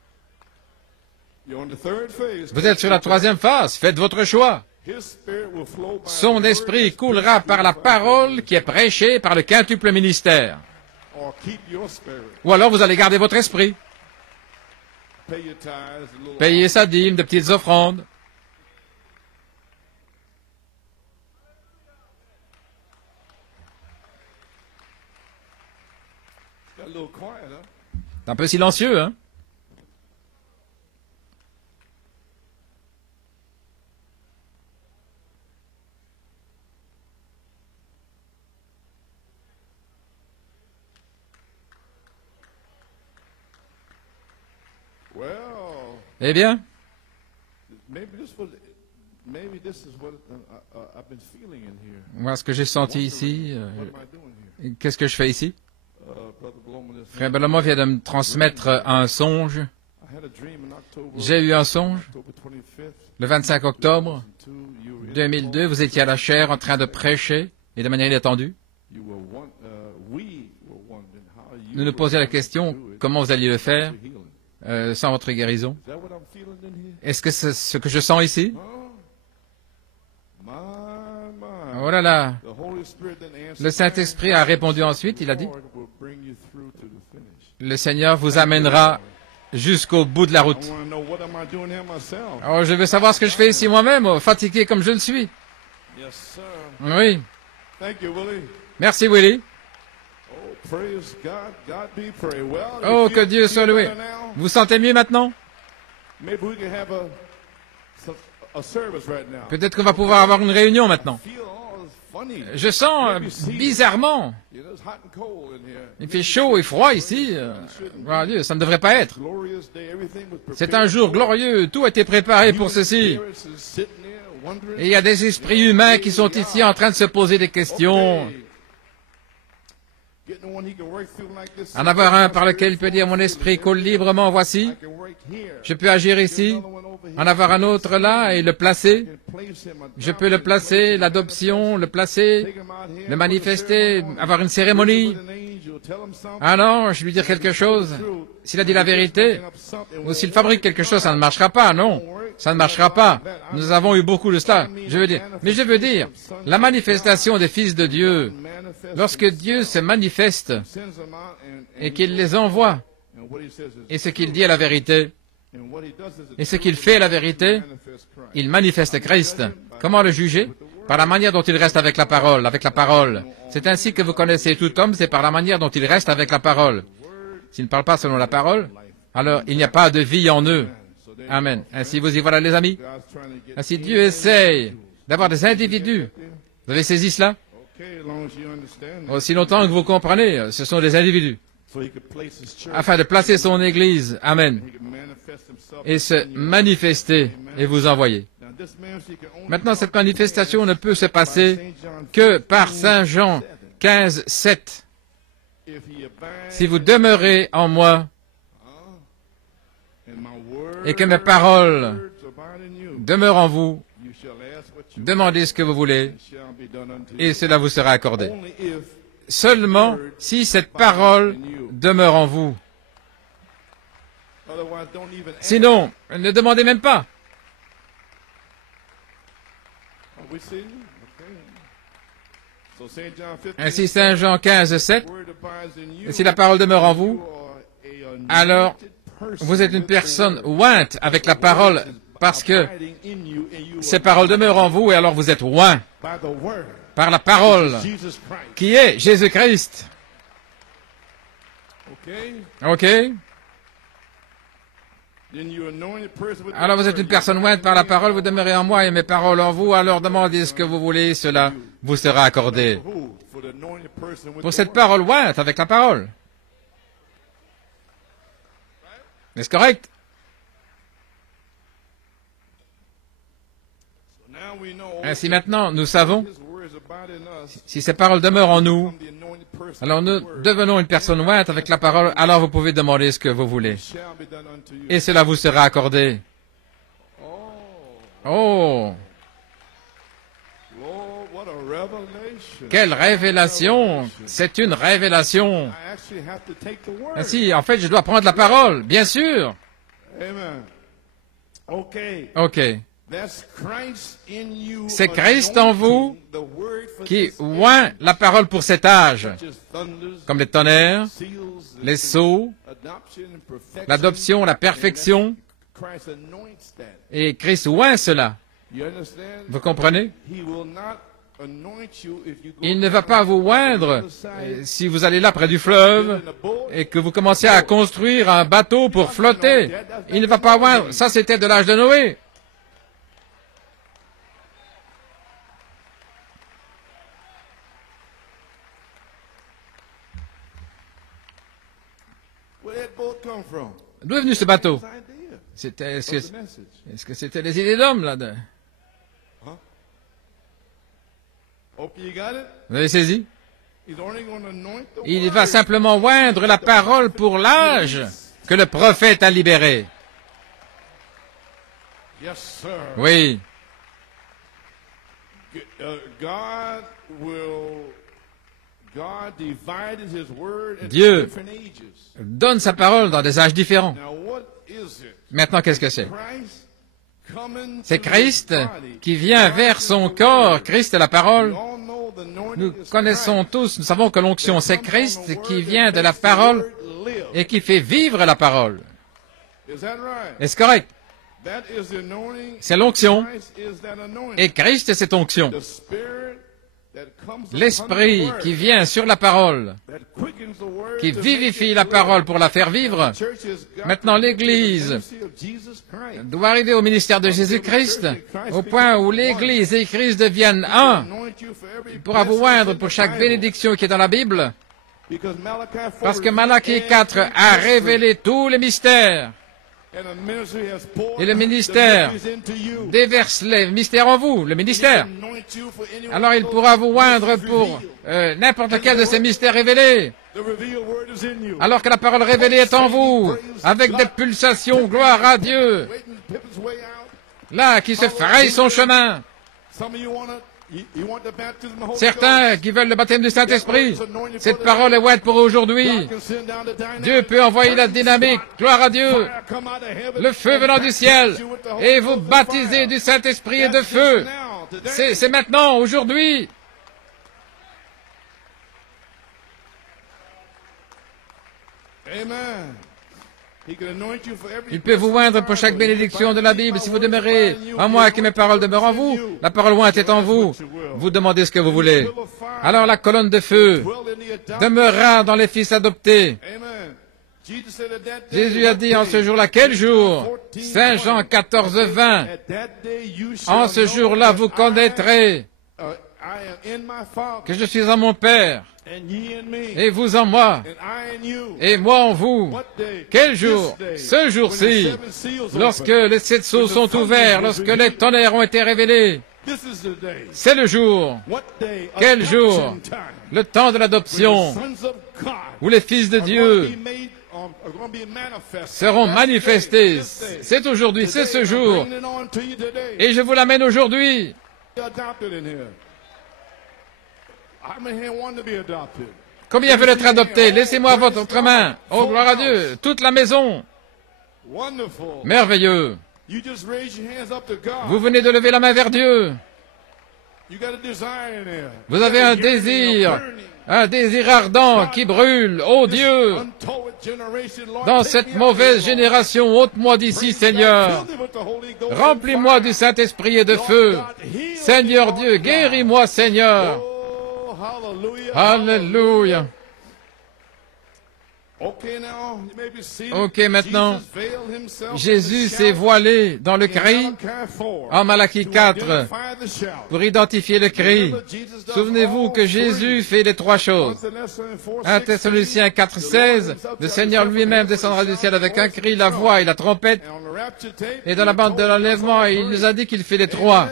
Vous êtes sur la troisième phase, faites votre choix. Son esprit coulera par la parole qui est prêchée par le quintuple ministère. or keep your spirit. Ou alors vous allez garder votre esprit. Pay your tithes, a little Payez sa dîme, de petites offrandes. got a little quiet, huh? C'est un peu silencieux, hein? Well, Eh bien, maybe this is what I've been feeling in here. moi, ce que j'ai senti ici, What am I doing here? qu'est-ce que je fais ici? Brother Bloman, Frère Bellamont vient de me transmettre un songe. I had a dream in October. J'ai eu un songe October 25th, le 25 octobre 2002. You were in 2002. Vous étiez à la chaire en train de prêcher, et de manière inattendue. You were we were wondering how you Nous nous were posions la going question, to do it comment vous alliez le faire for healing. sans votre guérison. Is that what I'm feeling in here? Est-ce que c'est ce que je sens ici? Huh? My. Oh là là. The Holy Spirit then answered, Le Saint-Esprit a répondu ensuite, il a dit, "The Lord will bring you through to the finish." le Seigneur vous amènera jusqu'au bout de la I route. want to know what am I doing here myself? Oh, je veux savoir ce que je fais ici moi-même, fatigué comme je le suis. Yes, sir. Oui. Thank you, Willie. Merci, Willy. Oh, praise God. God be praised. Well, Oh, if que you Dieu soit feel loué. better now, Vous sentez mieux maintenant? maybe we can have a service right now. Peut-être qu'on va pouvoir avoir une réunion maintenant. Feel it's funny. Je sens bizarrement. You know, it's hot and cold in here. Il fait chaud et froid ici. Gloire à Dieu, ça ne devrait pas être. Glorious day. Everything was C'est prepared un jour for it. glorieux. Tout a été préparé pour ceci. Spirits is sitting there wondering. Et il y a des esprits humains qui sont ici en train de se poser des questions. Okay. Getting one he can work through like this. En avoir un par lequel il peut dire mon esprit coule librement, voici. I can work here. Je peux agir ici. Another one over here. En avoir un autre là et le placer. I can place him, Je peux le placer, l'adoption, le placer, take him out here, le manifester, avoir une cérémonie. with an angel, tell him something. Ah non, je vais lui dire quelque chose. S'il a dit la vérité, ou s'il fabrique quelque chose, ça ne marchera pas, non. Ça ne marchera pas. Nous avons eu beaucoup de cela. Mais je veux dire, la manifestation des fils de Dieu, lorsque Dieu se manifeste et qu'il les envoie, et ce qu'il dit est la vérité, et ce qu'il fait est la vérité, il manifeste Christ. Comment le juger? Par la manière dont il reste avec la parole, avec la parole. C'est ainsi que vous connaissez tout homme, c'est par la manière dont il reste avec la parole. S'il ne parle pas selon la parole, alors il n'y a pas de vie en eux. Amen. Ainsi vous y voilà les amis. Ainsi Dieu essaye d'avoir des individus. Vous avez saisi cela? Aussi longtemps que vous comprenez, ce sont des individus. Afin de placer son Église. Amen. Et se manifester et vous envoyer. Maintenant, cette manifestation ne peut se passer que par Saint Jean 15, 7. Si vous demeurez en moi et que mes paroles demeurent en vous, demandez ce que vous voulez et cela vous sera accordé. Seulement si cette parole demeure en vous. Sinon, ne demandez même pas. Ainsi Saint Jean 15, 7, et si la parole demeure en vous, alors vous êtes une personne ointe avec la parole, parce que ces paroles demeurent en vous, et alors vous êtes oint par la parole, qui est Jésus-Christ. Ok? Alors vous êtes une personne ointe par la parole, vous demeurez en moi et mes paroles en vous, alors demandez ce que vous voulez, cela vous sera accordé. Pour cette parole ointe avec la parole. Est-ce correct? Ainsi maintenant, nous savons, si ces paroles demeurent en nous, alors nous devenons une personne ointe avec la parole, alors vous pouvez demander ce que vous voulez. Et cela vous sera accordé. Oh! Quelle révélation! C'est une révélation! Ainsi, en fait, je dois prendre la parole, bien sûr! Ok. C'est Christ en vous qui oint la parole pour cet âge, comme les tonnerres, les sceaux, l'adoption, la perfection, et Christ oint cela. Vous comprenez? Il ne va pas vous oindre si vous allez là près du fleuve et que vous commencez à construire un bateau pour flotter. Il ne va pas oindre. Ça, c'était de l'âge de Noé. D'où est venu ce bateau? Est-ce que c'était les idées d'hommes, là? Vous avez saisi? Il va simplement oindre la parole pour l'âge que le prophète a libéré. Oui. Dieu donne sa parole dans des âges différents. Maintenant, qu'est-ce que c'est? C'est Christ qui vient vers son corps. Christ est la parole. Nous connaissons tous, nous savons que l'onction, c'est Christ qui vient de la parole et qui fait vivre la parole. Est-ce correct? C'est l'onction. Et Christ est cette onction. L'Esprit qui vient sur la parole, qui vivifie la parole pour la faire vivre. Maintenant, l'Église doit arriver au ministère de Jésus-Christ, au point où l'Église et Christ deviennent un. Il pourra vous oindre pour chaque bénédiction qui est dans la Bible, parce que Malachie 4 a révélé tous les mystères. Et le ministère déverse les mystères en vous, le ministère. Alors il pourra vous oindre pour n'importe quel de ces mystères révélés. Alors que la parole révélée est en vous, avec des pulsations, gloire à Dieu. Là, qui se fraye son chemin. Certains qui veulent le baptême du Saint-Esprit, cette parole est ouate pour aujourd'hui. Dieu peut envoyer la dynamique, gloire à Dieu, le feu venant du ciel, et vous baptiser du Saint-Esprit et de feu. C'est maintenant, aujourd'hui. Amen. Il peut vous oindre pour chaque bénédiction de la Bible. Si vous demeurez en moi, que mes paroles demeurent en vous, la parole ointe est en vous. Vous demandez ce que vous voulez. Alors la colonne de feu demeurera dans les fils adoptés. Jésus a dit en ce jour-là, quel jour? Saint Jean 14, 20. En ce jour-là, vous connaîtrez que je suis en mon Père, et vous en moi, et moi en vous. Quel jour? Ce jour-ci, lorsque les 7 sceaux sont ouverts, lorsque les tonnerres ont été révélés. C'est le jour. Quel jour? Le temps de l'adoption, où les fils de Dieu seront manifestés. C'est aujourd'hui, c'est ce jour. Et je vous l'amène aujourd'hui. Combien veulent être adoptés? Laissez-moi votre main. Oh, gloire à Dieu. Toute la maison. Merveilleux. Vous venez de lever la main vers Dieu. Vous avez un désir ardent qui brûle. Oh Dieu, dans cette mauvaise génération, ôte-moi d'ici, Seigneur. Remplis-moi du Saint-Esprit et de feu. Seigneur Dieu, guéris-moi, Seigneur. Alléluia. Ok, maintenant, Jésus s'est voilé dans le cri en Malachie 4 pour identifier le cri. Souvenez-vous que Jésus fait les 3 choses. 1 Thessaloniciens 4, 16, le Seigneur lui-même descendra du ciel avec un cri, la voix et la trompette. Et dans la bande de l'enlèvement, il nous a dit qu'il fait les 3.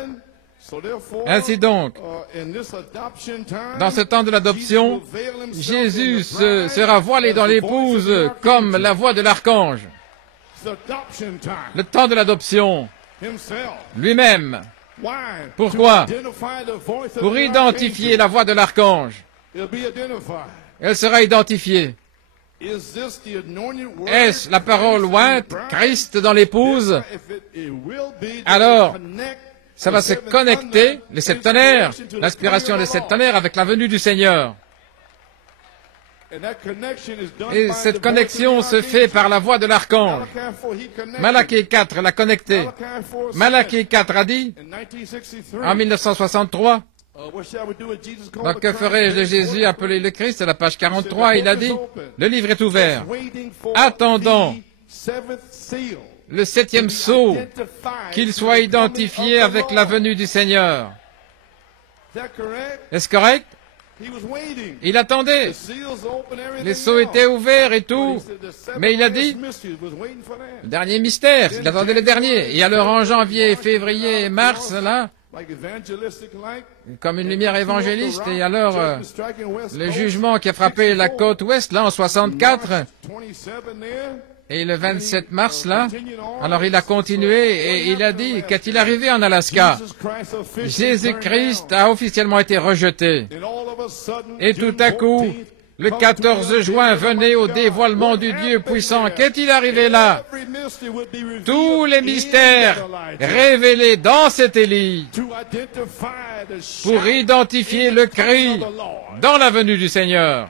Ainsi donc, dans ce temps de l'adoption, Jésus sera voilé dans l'épouse comme la voix de l'archange. Le temps de l'adoption, lui-même. Pourquoi? Pour identifier la voix de l'archange. Elle sera identifiée. Est-ce la parole ointe, Christ dans l'épouse? Alors, ça va se connecter, les septenaires, l'inspiration des septenaires avec la venue du Seigneur. Et cette connexion se fait par la voix de l'archange. Malachie 4 l'a connecté. Malachie 4 a dit, en 1963, donc que ferai-je de Jésus appelé le Christ? À la page 43, il a dit, le livre est ouvert, attendant le septième sceau, qu'il soit identifié avec la venue du Seigneur. Est-ce correct? Il attendait. Les sceaux étaient ouverts et tout. Mais il a dit, le dernier mystère, il attendait le dernier. Et alors en janvier, février et mars, là, comme une lumière évangéliste, et alors le jugement qui a frappé la côte ouest, là, en 64, et le 27 mars, là, alors il a continué et il a dit, qu'est-il arrivé en Alaska? Jésus-Christ a officiellement été rejeté. Et tout à coup, le 14 juin venait au dévoilement du Dieu puissant. Qu'est-il arrivé là? Tous les mystères révélés dans cet Élie pour identifier le cri dans la venue du Seigneur.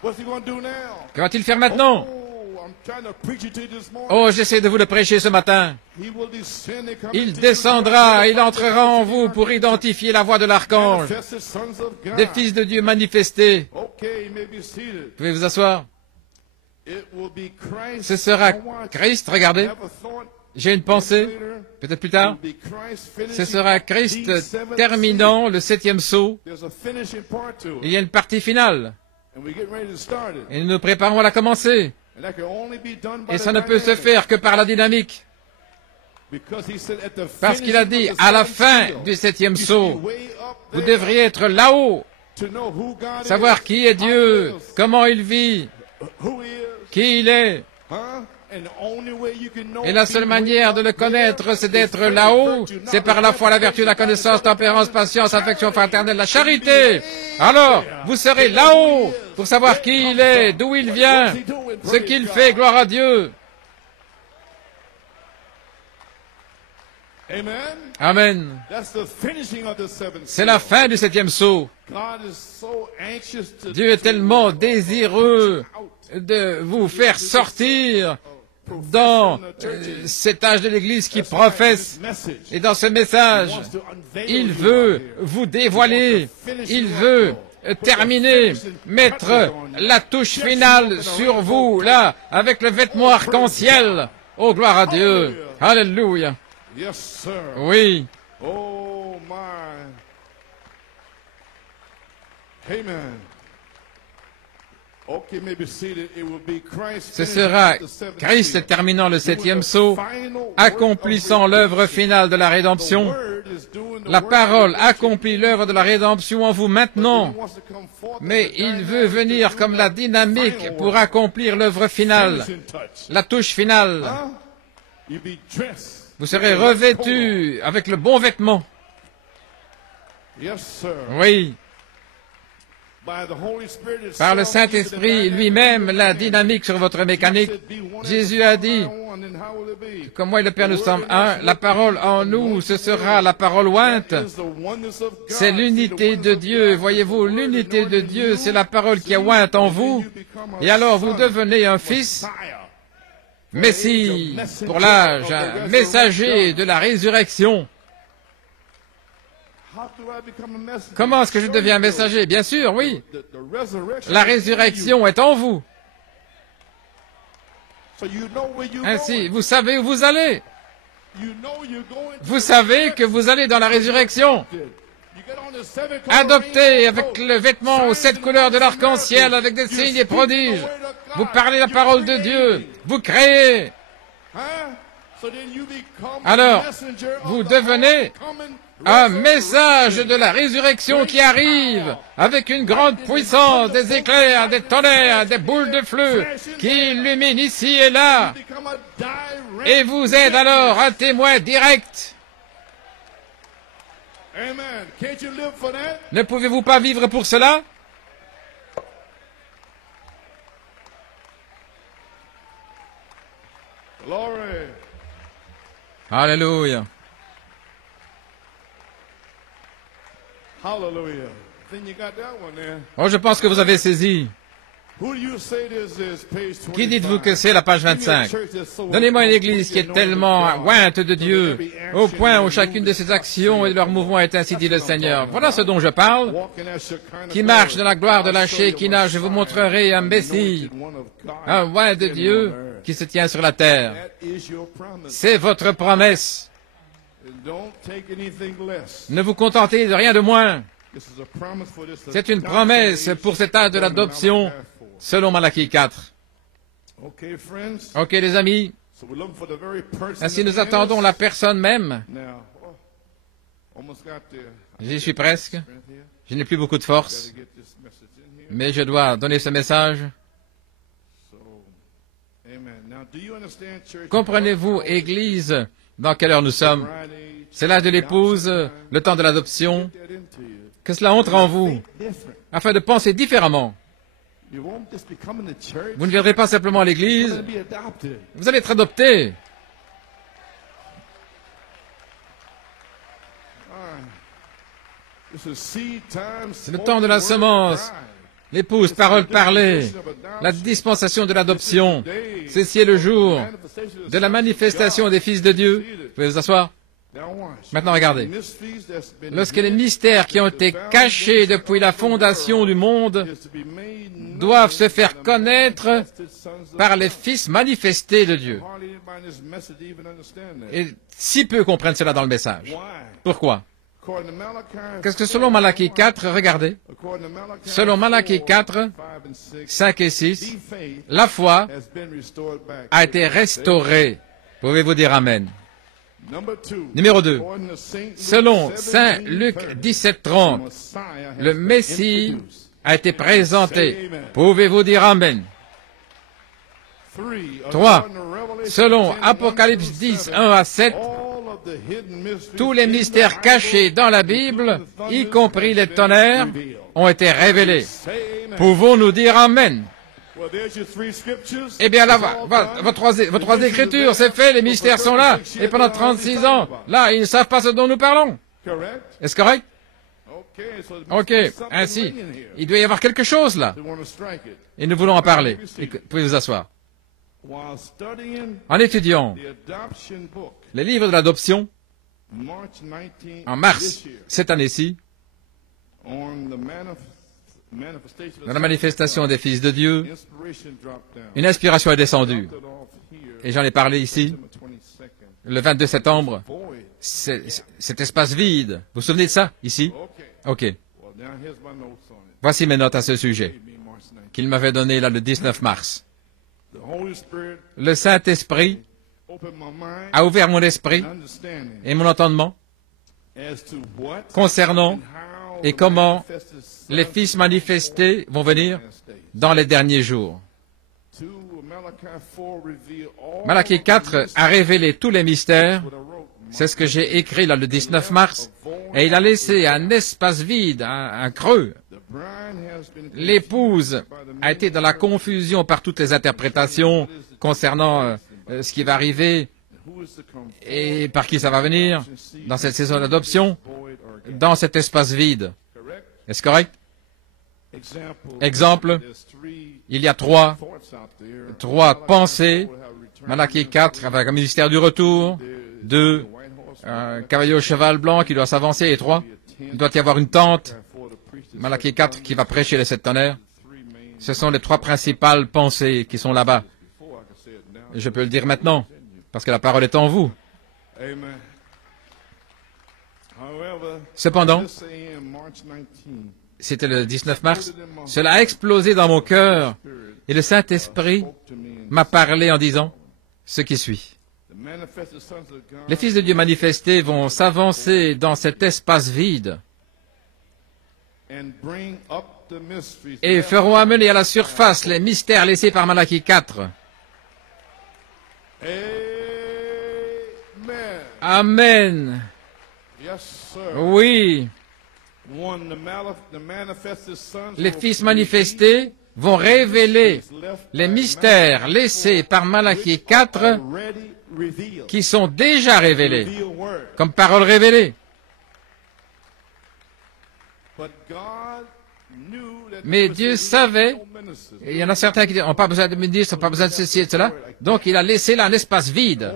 Que va-t-il faire maintenant? Oh, j'essaie de vous le prêcher ce matin. Il descendra, il entrera en vous pour identifier la voix de l'archange, des fils de Dieu manifestés. Vous pouvez vous asseoir. Ce sera Christ, regardez. J'ai une pensée, peut-être plus tard. Ce sera Christ terminant le septième sceau. Il y a une partie finale. Et nous nous préparons à la commencer. Et ça ne peut se faire que par la dynamique. Parce qu'il a dit, à la fin du septième sceau, vous devriez être là-haut, savoir qui est Dieu, comment il vit, qui il est. Et la seule manière de le connaître, c'est d'être là-haut. C'est par la foi, la vertu, la connaissance, tempérance, patience, affection fraternelle, la charité. Alors, vous serez là-haut pour savoir qui il est, d'où il vient, ce qu'il fait, gloire à Dieu. Amen. C'est la fin du septième sceau. Dieu est tellement désireux de vous faire sortir dans cet âge de l'Église qui professe. Et dans ce message, il veut vous dévoiler, il veut terminer, mettre la touche finale sur vous, là, avec le vêtement arc-en-ciel. Oh, gloire à Dieu. Alléluia. Oui. Amen. Ce sera Christ terminant le septième sceau, accomplissant l'œuvre finale de la rédemption. La parole accomplit l'œuvre de la rédemption en vous maintenant, mais il veut venir comme la dynamique pour accomplir l'œuvre finale, la touche finale. Vous serez revêtus avec le bon vêtement. Oui. Par le Saint-Esprit lui-même, la dynamique sur votre mécanique. Jésus a dit, comme moi et le Père nous sommes un, la parole en nous, ce sera la parole ointe. C'est l'unité de Dieu. Voyez-vous, l'unité de Dieu, c'est la parole qui est ointe en vous. Et alors vous devenez un fils, Messie, pour l'âge, un messager de la résurrection. Comment est-ce que je deviens un messager? Bien sûr, oui. La résurrection est en vous. Ainsi, vous savez où vous allez. Vous savez que vous allez dans la résurrection. Adopté avec le vêtement aux 7 couleurs de l'arc-en-ciel, avec des signes et prodiges. Vous parlez la parole de Dieu. Vous créez. Alors, vous devenez un message de la résurrection qui arrive avec une grande puissance, des éclairs, des tonnerres, des boules de feu qui illuminent ici et là. Et vous êtes alors un témoin direct. Ne pouvez-vous pas vivre pour cela? Glory. Alléluia. Hallelujah. Then you got that one there. Oh, je pense que vous avez saisi. Who do you say this is, page 25? Qui dites-vous que c'est la page 25? Donnez-moi une église qui est tellement ointe de Dieu, au point où chacune de ses actions et de leurs mouvements est ainsi dit le Seigneur. Voilà ce dont je parle. Qui marche dans la gloire de la Shekinah, je vous montrerai un Messie, un oint de Dieu qui se tient sur la terre. C'est votre promesse. Ne vous contentez de rien de moins. C'est une promesse pour cet âge de l'adoption, selon Malachie 4. Ok, les amis. Ainsi, nous attendons la personne même. J'y suis presque. Je n'ai plus beaucoup de force. Mais je dois donner ce message. Comprenez-vous, Église, dans quelle heure nous sommes? C'est l'âge de l'épouse, le temps de l'adoption. Que cela entre en vous, afin de penser différemment. Vous ne viendrez pas simplement à l'église, vous allez être adopté. C'est le temps de la semence, l'épouse, parole parlée, la dispensation de l'adoption. Ceci est le jour de la manifestation des fils de Dieu. Vous pouvez vous asseoir? Maintenant, regardez. Lorsque les mystères qui ont été cachés depuis la fondation du monde doivent se faire connaître par les fils manifestés de Dieu. Et si peu comprennent cela dans le message. Pourquoi? Qu'est-ce que selon Malachie 4, regardez. Selon Malachie 4, 5 et 6, la foi a été restaurée. Pouvez-vous dire Amen? Numéro 2. Selon Saint Luc 17:30, le Messie a été présenté. Pouvez-vous dire Amen? 3. Selon Apocalypse 10, 1 à 7, tous les mystères cachés dans la Bible, y compris les tonnerres, ont été révélés. Pouvons-nous dire Amen? Eh bien là, vos trois écritures, c'est fait, les mystères sont là. Et pendant 36 ans, là, ils ne savent pas ce dont nous parlons. Est-ce correct? Ok, ainsi, il doit y avoir quelque chose là. Et nous voulons en parler. Vous pouvez vous asseoir. En étudiant les livres de l'adoption, en mars, cette année-ci, dans la manifestation des fils de Dieu, une inspiration est descendue. Et j'en ai parlé ici, le 22 septembre, cet espace vide. Vous vous souvenez de ça, ici? Ok. Voici mes notes à ce sujet, qu'il m'avait donné là le 19 mars. Le Saint-Esprit a ouvert mon esprit et mon entendement concernant et comment les fils manifestés vont venir dans les derniers jours. Malachie 4 a révélé tous les mystères. C'est ce que j'ai écrit là le 19 mars. Et il a laissé un espace vide, un creux. L'épouse a été dans la confusion par toutes les interprétations concernant ce qui va arriver et par qui ça va venir dans cette saison d'adoption, dans cet espace vide. Est-ce correct? Exemple, il y a trois pensées. Malachie 4 avec un ministère du retour. 2, un cavalier au cheval blanc qui doit s'avancer. Et 3, il doit y avoir une tente. Malachie 4 qui va prêcher les 7 tonnerres. Ce sont les 3 principales pensées qui sont là-bas. Je peux le dire maintenant, parce que la parole est en vous. Cependant, c'était le 19 mars, cela a explosé dans mon cœur et le Saint-Esprit m'a parlé en disant ce qui suit. Les fils de Dieu manifestés vont s'avancer dans cet espace vide et feront amener à la surface les mystères laissés par Malachie 4. Amen. Oui. Les fils manifestés vont révéler les mystères laissés par Malachie 4 qui sont déjà révélés, comme parole révélée. Mais Dieu savait, et il y en a certains qui disent, on n'a pas besoin de ministre, on n'a pas besoin de ceci et de cela, donc il a laissé là un espace vide.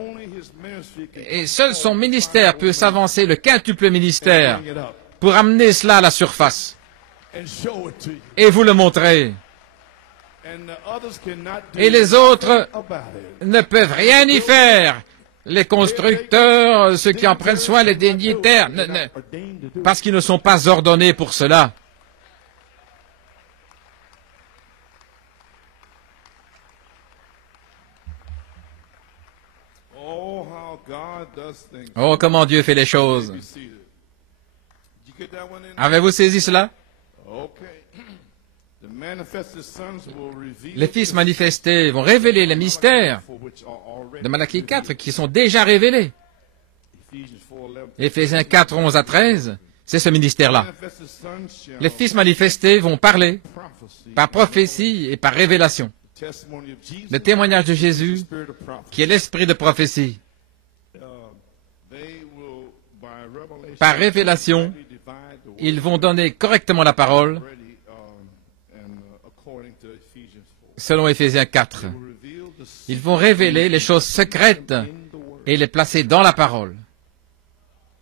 Et seul son ministère peut s'avancer, le quintuple ministère, pour amener cela à la surface et vous le montrer. Et les autres ne peuvent rien y faire. Les constructeurs, ceux qui en prennent soin, les dignitaires, parce qu'ils ne sont pas ordonnés pour cela. Oh, comment Dieu fait les choses. Avez-vous saisi cela? Les fils manifestés vont révéler les mystères de Malachie 4 qui sont déjà révélés. Éphésiens 4, 11 à 13, c'est ce ministère-là. Les fils manifestés vont parler par prophétie et par révélation. Le témoignage de Jésus, qui est l'esprit de prophétie. Par révélation, ils vont donner correctement la parole selon Éphésiens 4. Ils vont révéler les choses secrètes et les placer dans la parole.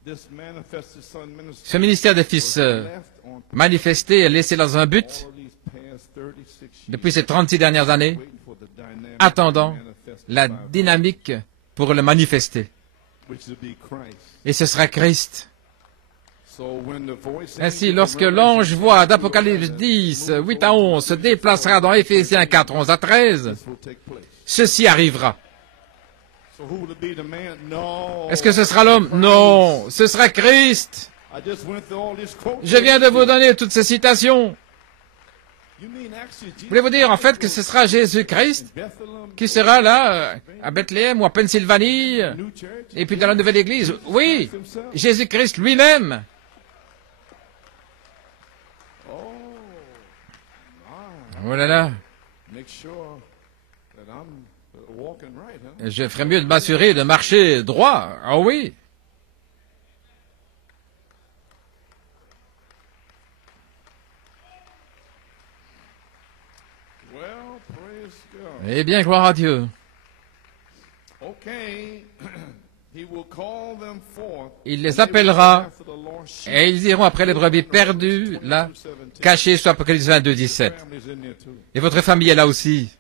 Ce ministère des fils manifestés est laissé dans un but depuis ces 36 dernières années, attendant la dynamique pour le manifester. Et ce sera Christ. Ainsi, lorsque l'ange voix d'Apocalypse 10, 8 à 11 se déplacera dans Éphésiens 4, 11 à 13, ceci arrivera. Est-ce que ce sera l'homme? Non, ce sera Christ. Je viens de vous donner toutes ces citations. Voulez-vous dire en fait que ce sera Jésus-Christ qui sera là, à Bethléem ou à Pennsylvanie, et puis dans la nouvelle église? Oui, Jésus-Christ lui-même. Oh là là. Je ferais mieux de m'assurer de marcher droit. Ah oui. Eh bien, gloire à Dieu. Il les appellera et ils iront après les brebis perdues, là, cachées sur Apocalypse 22, 17. Et votre famille est là aussi.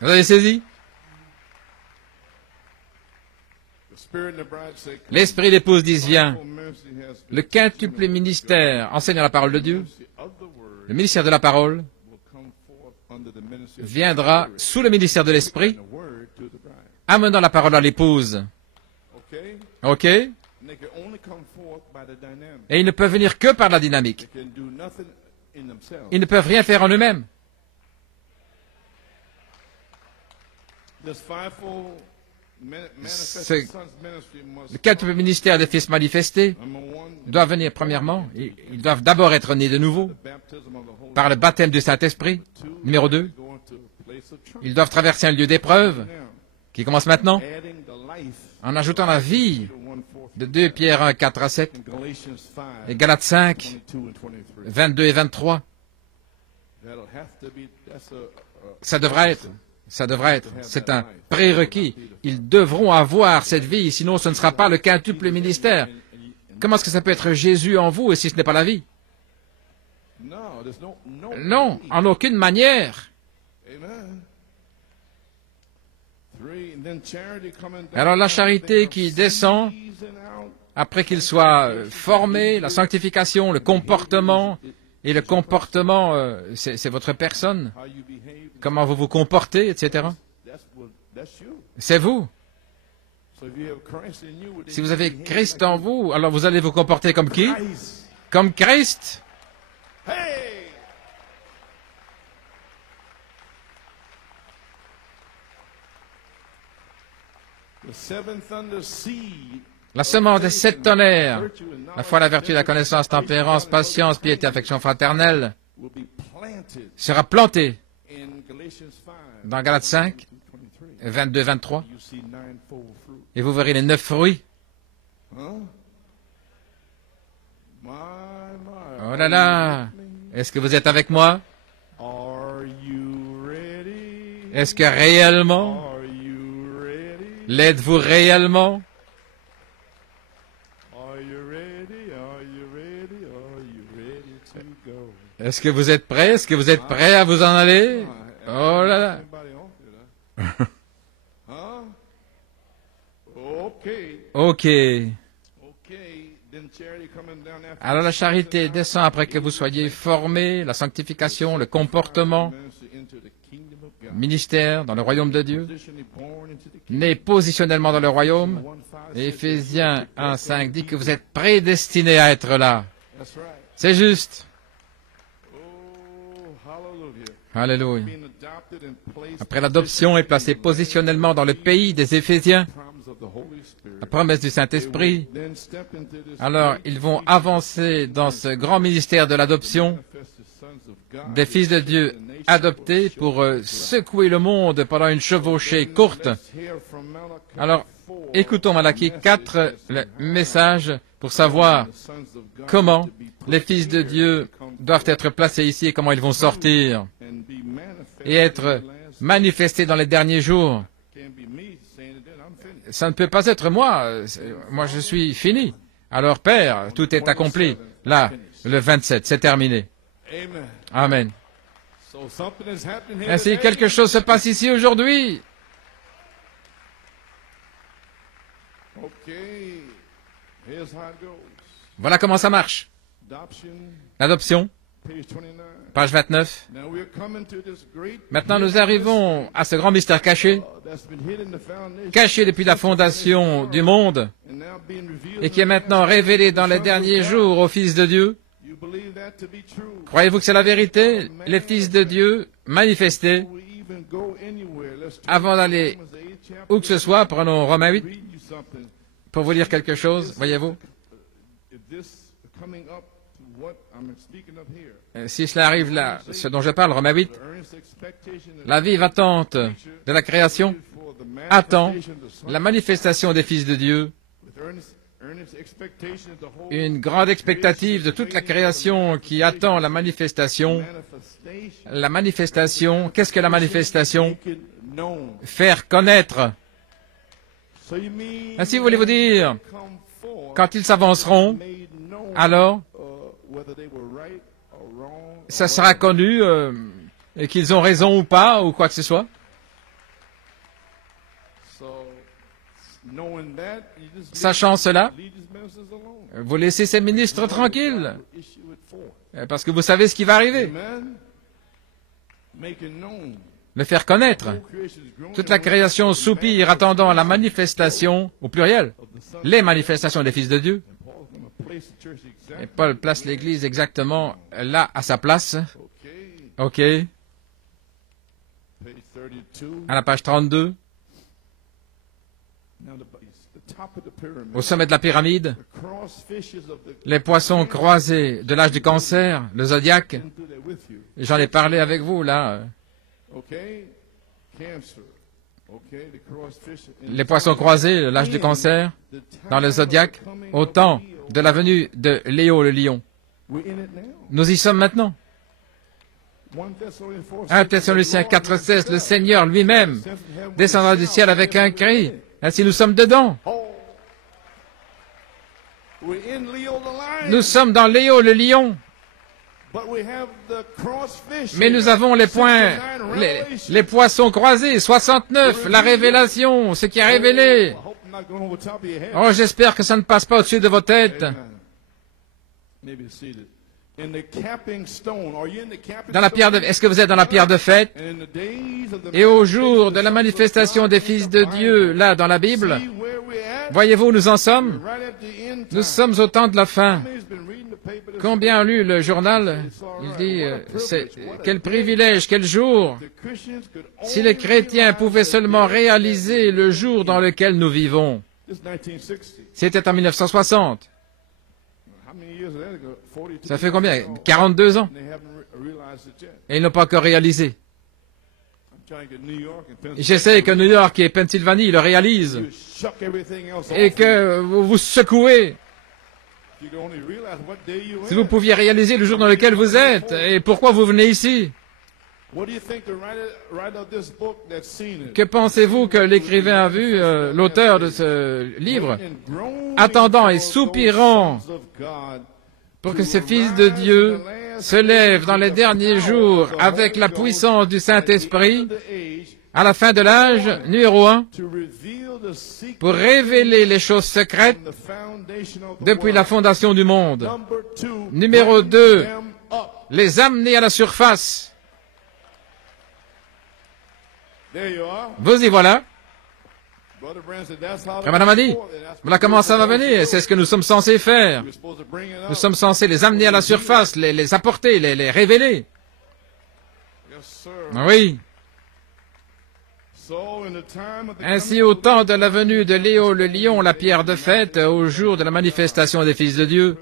Vous avez saisi? L'esprit d'épouse dit, viens. Le quintuple ministère enseignant la parole de Dieu, le ministère de la parole, viendra sous le ministère de l'esprit, amenant la parole à l'épouse. OK? Et ils ne peuvent venir que par la dynamique. Ils ne peuvent rien faire en eux-mêmes. Le quintuple ministère des fils manifestés doit venir premièrement. Ils doivent d'abord être nés de nouveau par le baptême du Saint-Esprit. Numéro 2, ils doivent traverser un lieu d'épreuve qui commence maintenant en ajoutant la vie de 2 Pierre 1, 4 à 7 et Galates 5, 22 et 23. Ça devra être, c'est un prérequis. Ils devront avoir cette vie, sinon ce ne sera pas le quintuple ministère. Comment est-ce que ça peut être Jésus en vous et si ce n'est pas la vie? Non, en aucune manière. Alors la charité qui descend, après qu'il soit formé, la sanctification, le comportement, et le comportement, c'est votre personne, comment vous vous comportez, etc. C'est vous. Si vous avez Christ en vous, alors vous allez vous comporter comme qui? Comme Christ. La semence des 7 tonnerres, la foi, la vertu, la connaissance, tempérance, patience, piété, affection fraternelle, sera plantée dans Galates 5, 22-23, et vous verrez les 9 fruits. Oh là là! Est-ce que vous êtes avec moi? Est-ce que réellement? L'êtes-vous réellement? Est-ce que vous êtes prêts? Est-ce que vous êtes prêts à vous en aller? Oh là là! Ok. Alors la charité descend après que vous soyez formés, la sanctification, le comportement, ministère dans le royaume de Dieu, né positionnellement dans le royaume. Et Éphésiens 1:5 dit que vous êtes prédestinés à être là. C'est juste. Alléluia. Après l'adoption est placé positionnellement dans le pays des Éphésiens, la promesse du Saint-Esprit. Alors, ils vont avancer dans ce grand ministère de l'adoption des fils de Dieu adoptés pour secouer le monde pendant une chevauchée courte. Alors, écoutons Malachie 4, le message pour savoir comment les fils de Dieu doivent être placés ici et comment ils vont sortir et être manifestés dans les derniers jours. Ça ne peut pas être moi. Moi, je suis fini. Alors, Père, tout est accompli. Là, le 27, c'est terminé. Amen. Ainsi, quelque chose se passe ici aujourd'hui. Voilà comment ça marche. L'adoption, page 29. Maintenant, nous arrivons à ce grand mystère caché, caché depuis la fondation du monde, et qui est maintenant révélé dans les derniers jours aux fils de Dieu. Croyez-vous que c'est la vérité? Les fils de Dieu manifestés, avant d'aller où que ce soit, prenons Romains 8, pour vous lire quelque chose, voyez-vous. Si cela arrive là, ce dont je parle, Romains 8, la vive attente de la création attend la manifestation des fils de Dieu. Une grande expectative de toute la création qui attend la manifestation. La manifestation, qu'est-ce que la manifestation? Faire connaître. Ainsi voulez-vous dire, quand ils s'avanceront, alors, ça sera connu, et qu'ils ont raison ou pas, ou quoi que ce soit. Sachant cela, vous laissez ces ministres tranquilles, parce que vous savez ce qui va arriver. Le faire connaître. Toute la création soupire attendant la manifestation, au pluriel, les manifestations des fils de Dieu. Et Paul place l'Église exactement là, à sa place. OK. À la page 32. Au sommet de la pyramide, les poissons croisés de l'âge du cancer, le zodiaque, j'en ai parlé avec vous là. Les poissons croisés, de l'âge du cancer, dans le zodiaque, au temps de la venue de Léo le lion. Nous y sommes maintenant. 1 Thessaloniciens 4:16, le Seigneur lui-même descendra du ciel avec un cri. Ainsi nous sommes dedans. Nous sommes dans Léo le lion. Mais nous avons les poissons croisés, 69, la révélation, ce qui est révélé. Oh, j'espère que ça ne passe pas au-dessus de vos têtes. Dans la pierre de, est-ce que vous êtes dans la pierre de fête? Et au jour de la manifestation des fils de Dieu, là, dans la Bible, voyez-vous où nous en sommes? Nous sommes au temps de la fin. Combien a lu le journal? Il dit, quel privilège, quel jour! Si les chrétiens pouvaient seulement réaliser le jour dans lequel nous vivons. This is 1960. C'était en 1960. How many years is that ago? 42 Ça fait combien? 42 ans. and they haven't realized it yet. Et ils n'ont pas encore réalisé. I'm trying to get New York and Pennsylvania. J'essaie que New York et Pennsylvanie le réalisent. You shuck everything else Et off. que vous vous secouez. You can only realize what day you're Si vous in. pouviez réaliser le jour dans lequel vous êtes et pourquoi vous venez ici. What do you think the writer of this book that's seen it? Que pensez-vous que l'écrivain a vu, l'auteur de ce livre, attendant et soupirant pour que ces fils de Dieu se lèvent dans les derniers jours avec la puissance du Saint-Esprit à la fin de l'âge, numéro 1, pour révéler les choses secrètes depuis la fondation du monde. Numéro 2, les amener à la surface. Vous y voilà. Frère Madame a dit, voilà comment ça va venir, c'est ce que nous sommes censés faire. Nous sommes censés les amener à la surface, les apporter, les révéler. Oui. Ainsi, au temps de la venue de Léo le lion, la pierre de fête, au jour de la manifestation des fils de Dieu,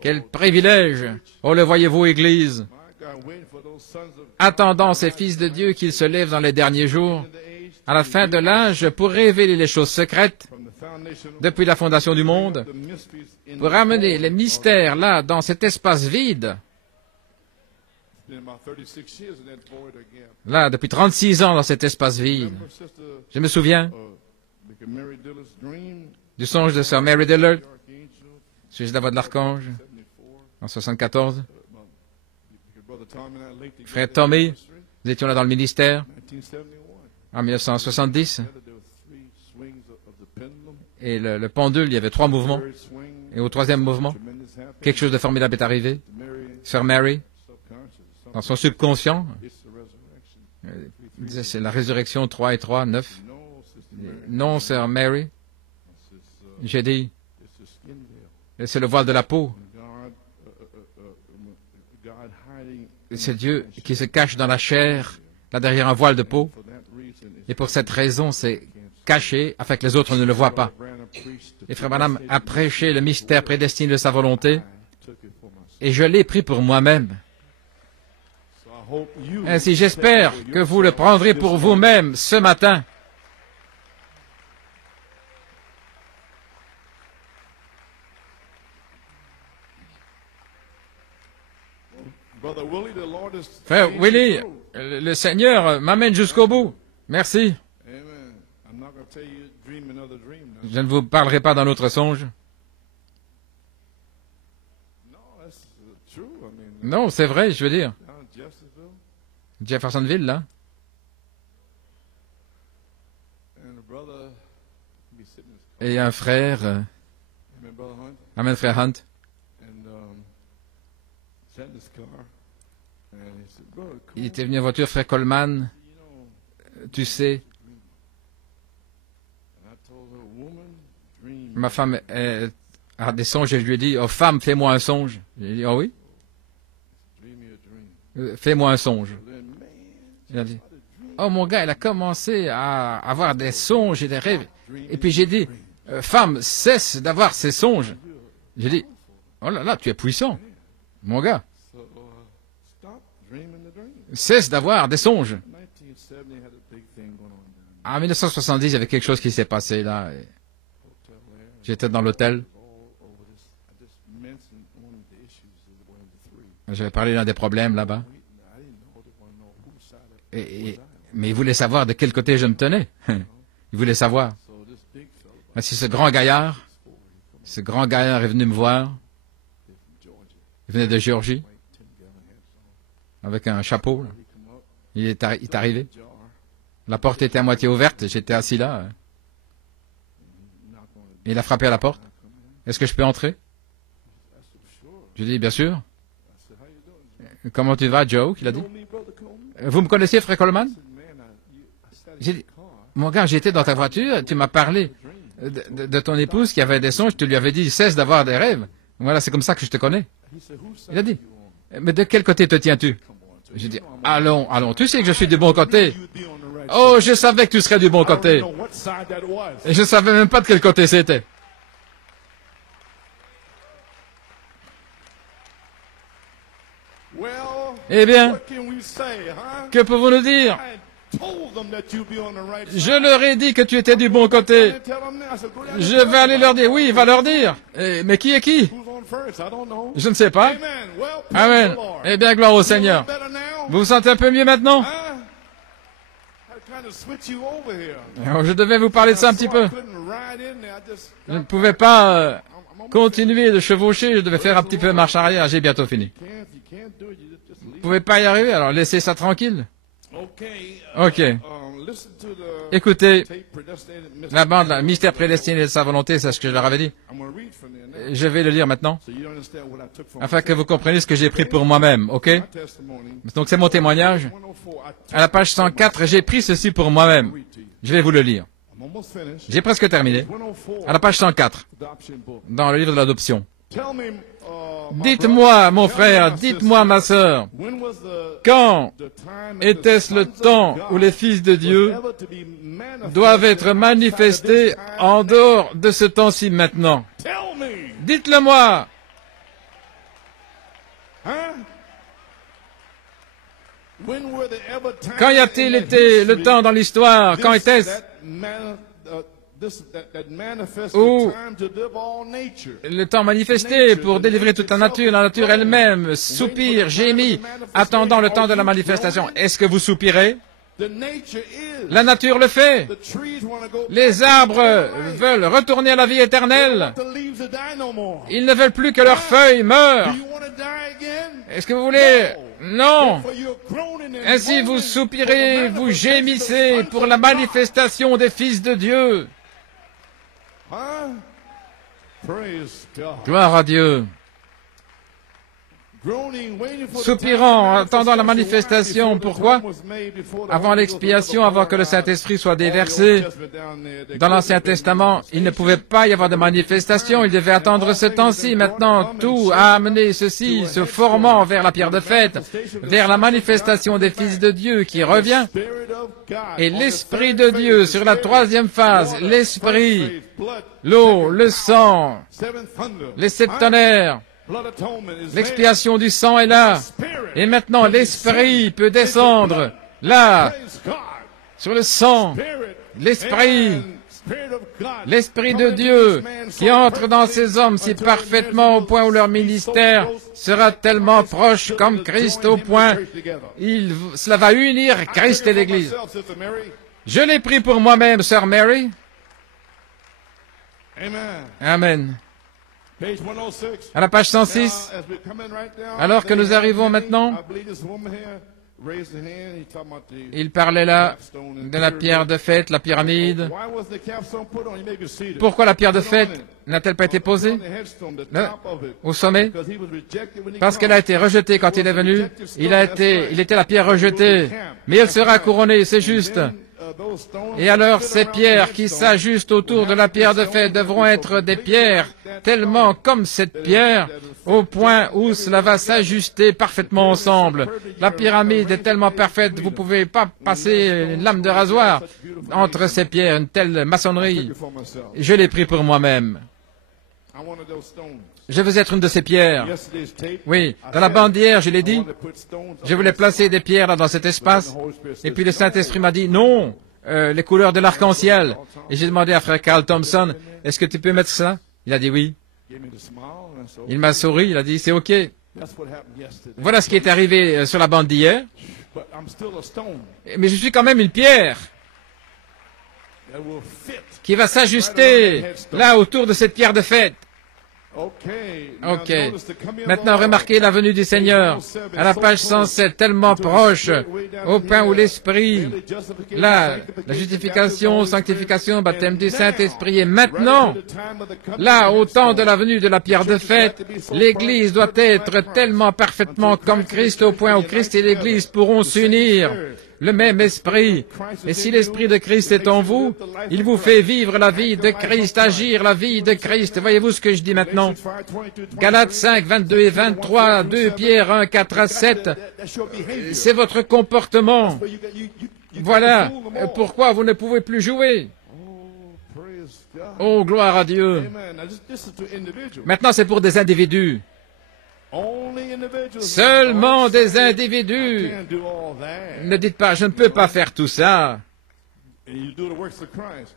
quel privilège! Oh, le voyez-vous, Église? Attendant ces fils de Dieu qu'ils se lèvent dans les derniers jours, à la fin de l'âge, pour révéler les choses secrètes depuis la fondation du monde, pour amener les mystères là, dans cet espace vide, là, depuis 36 ans dans cet espace vide. Je me souviens du songe de Sœur Mary Dillard, sujet de la voix de l'archange, en 74. Frère Tommy, nous étions là dans le ministère, en 1970. Et le pendule, il y avait 3 mouvements. Et au 3e mouvement, quelque chose de formidable est arrivé. Sœur Mary, dans son subconscient, disait, c'est la résurrection 3 et 3, 9. Non, Sœur Mary, j'ai dit, c'est le voile de la peau. C'est Dieu qui se cache dans la chair, là derrière un voile de peau. Et pour cette raison, c'est caché afin que les autres ne le voient pas. Et Frère Branham a prêché le mystère prédestiné de sa volonté, et je l'ai pris pour moi-même. Ainsi, j'espère que vous le prendrez pour vous-même ce matin. Frère Willie, le Seigneur m'amène jusqu'au bout. Merci. Je ne vous parlerai pas d'un autre songe. Non, c'est vrai, je veux dire. Jeffersonville, là. Et un frère, amen, frère Hunt. Il était venu en voiture, frère Coleman. Tu sais, ma femme a des songes et je lui ai dit, oh femme, fais-moi un songe. J'ai dit, oh oui? Fais-moi un songe. Il a dit, oh mon gars, elle a commencé à avoir des songes et des rêves. Et puis j'ai dit, femme, cesse d'avoir ces songes. J'ai dit, oh là là, tu es puissant, mon gars. Cesse d'avoir des songes. En 1970, il y avait quelque chose qui s'est passé là. J'étais dans l'hôtel. J'avais parlé d'un des problèmes là-bas. Mais il voulait savoir de quel côté je me tenais. Il voulait savoir. Si ce grand gaillard est venu me voir. Il venait de Géorgie. Avec un chapeau. Là. Il est arrivé. La porte était à moitié ouverte. J'étais assis là. Il a frappé à la porte. Est-ce que je peux entrer? Je dis, bien sûr. Comment tu vas, Joe? Il a dit. Vous me connaissiez, frère Coleman? J'ai dit, mon gars, j'étais dans ta voiture. Tu m'as parlé de ton épouse qui avait des songes. Tu lui avais dit, cesse d'avoir des rêves. Voilà, c'est comme ça que je te connais. Il a dit, mais de quel côté te tiens-tu? J'ai dit, allons, tu sais que je suis du bon côté. Oh, je savais que tu serais du bon côté. Et je ne savais même pas de quel côté c'était. Eh bien, que pouvons-nous dire? Je leur ai dit que tu étais du bon côté. Je vais aller leur dire. Oui, il va leur dire. Mais qui est qui? Je ne sais pas. Amen. Eh bien, gloire au Seigneur. Vous vous sentez un peu mieux maintenant? Je devais vous parler de ça un petit peu. Je ne pouvais pas continuer de chevaucher, je devais faire un petit peu marche arrière. J'ai bientôt fini. Vous ne pouvez pas y arriver, alors laissez ça tranquille. Ok. Écoutez, la bande, le mystère prédestiné de sa volonté, c'est ce que je leur avais dit. Je vais le lire maintenant, afin que vous compreniez ce que j'ai pris pour moi-même, ok? Donc c'est mon témoignage. À la page 104, j'ai pris ceci pour moi-même. Je vais vous le lire. J'ai presque terminé. À la page 104, dans le livre de l'adoption. Dites-moi, mon frère, dites-moi, ma sœur, quand était-ce le temps où les fils de Dieu doivent être manifestés en dehors de ce temps-ci maintenant? Dites-le-moi. Quand y a-t-il été le temps dans l'histoire? Quand était-ce où le temps manifesté pour délivrer toute la nature elle-même soupire, gémit, attendant le temps de la manifestation? Est-ce que vous soupirez? La nature le fait. Les arbres veulent retourner à la vie éternelle. Ils ne veulent plus que leurs feuilles meurent. Est-ce que vous voulez? Non. Ainsi vous soupirez, vous gémissez pour la manifestation des fils de Dieu. Gloire à Dieu. Soupirant, en attendant la manifestation. Pourquoi? Avant l'expiation, avant que le Saint-Esprit soit déversé. Dans l'Ancien Testament, il ne pouvait pas y avoir de manifestation. Il devait attendre ce temps-ci. Maintenant, tout a amené ceci, se formant vers la pierre de fête, vers la manifestation des fils de Dieu qui revient. Et l'Esprit de Dieu sur la troisième phase, l'Esprit, l'eau, le sang, les sept tonnerres. L'expiation du sang est là. Et maintenant, l'Esprit peut descendre là, sur le sang. L'Esprit de Dieu qui entre dans ces hommes si parfaitement au point où leur ministère sera tellement proche comme Christ au point. Cela va unir Christ et l'Église. Je l'ai pris pour moi-même, Sœur Mary. Amen. À la page 106, alors que nous arrivons maintenant, il parlait là de la pierre de fête, la pyramide. Pourquoi la pierre de fête n'a-t-elle pas été posée là, au sommet? Parce qu'elle a été rejetée quand il est venu. Il était la pierre rejetée, mais elle sera couronnée, c'est juste. Et alors, ces pierres qui s'ajustent autour de la pierre de fête devront être des pierres tellement comme cette pierre, au point où cela va s'ajuster parfaitement ensemble. La pyramide est tellement parfaite, vous ne pouvez pas passer une lame de rasoir entre ces pierres, une telle maçonnerie. Je l'ai pris pour moi-même. Je veux être une de ces pierres. Oui, dans la bande d'hier, je l'ai dit, je voulais placer des pierres là dans cet espace. Et puis le Saint-Esprit m'a dit, non, les couleurs de l'arc-en-ciel. Et j'ai demandé à frère Carl Thompson, est-ce que tu peux mettre ça? Il a dit oui. Il m'a souri, il a dit, c'est OK. Voilà ce qui est arrivé sur la bande d'hier. Mais je suis quand même une pierre qui va s'ajuster là autour de cette pierre de fête. Ok. Maintenant, remarquez la venue du Seigneur à la page 107, tellement proche, au point où l'Esprit, là, la justification, sanctification, baptême du Saint-Esprit est maintenant. Là, au temps de la venue de la pierre de fête, l'Église doit être tellement parfaitement comme Christ, au point où Christ et l'Église pourront s'unir. Le même esprit. Et si l'esprit de Christ est en vous, il vous fait vivre la vie de Christ, agir la vie de Christ. Voyez-vous ce que je dis maintenant? Galates 5, 22 et 23, 2 Pierre 1, 4 à 7. C'est votre comportement. Voilà pourquoi vous ne pouvez plus jouer. Oh, gloire à Dieu. Maintenant, c'est pour des individus. Seulement des individus. Ne dites pas, je ne peux pas faire tout ça.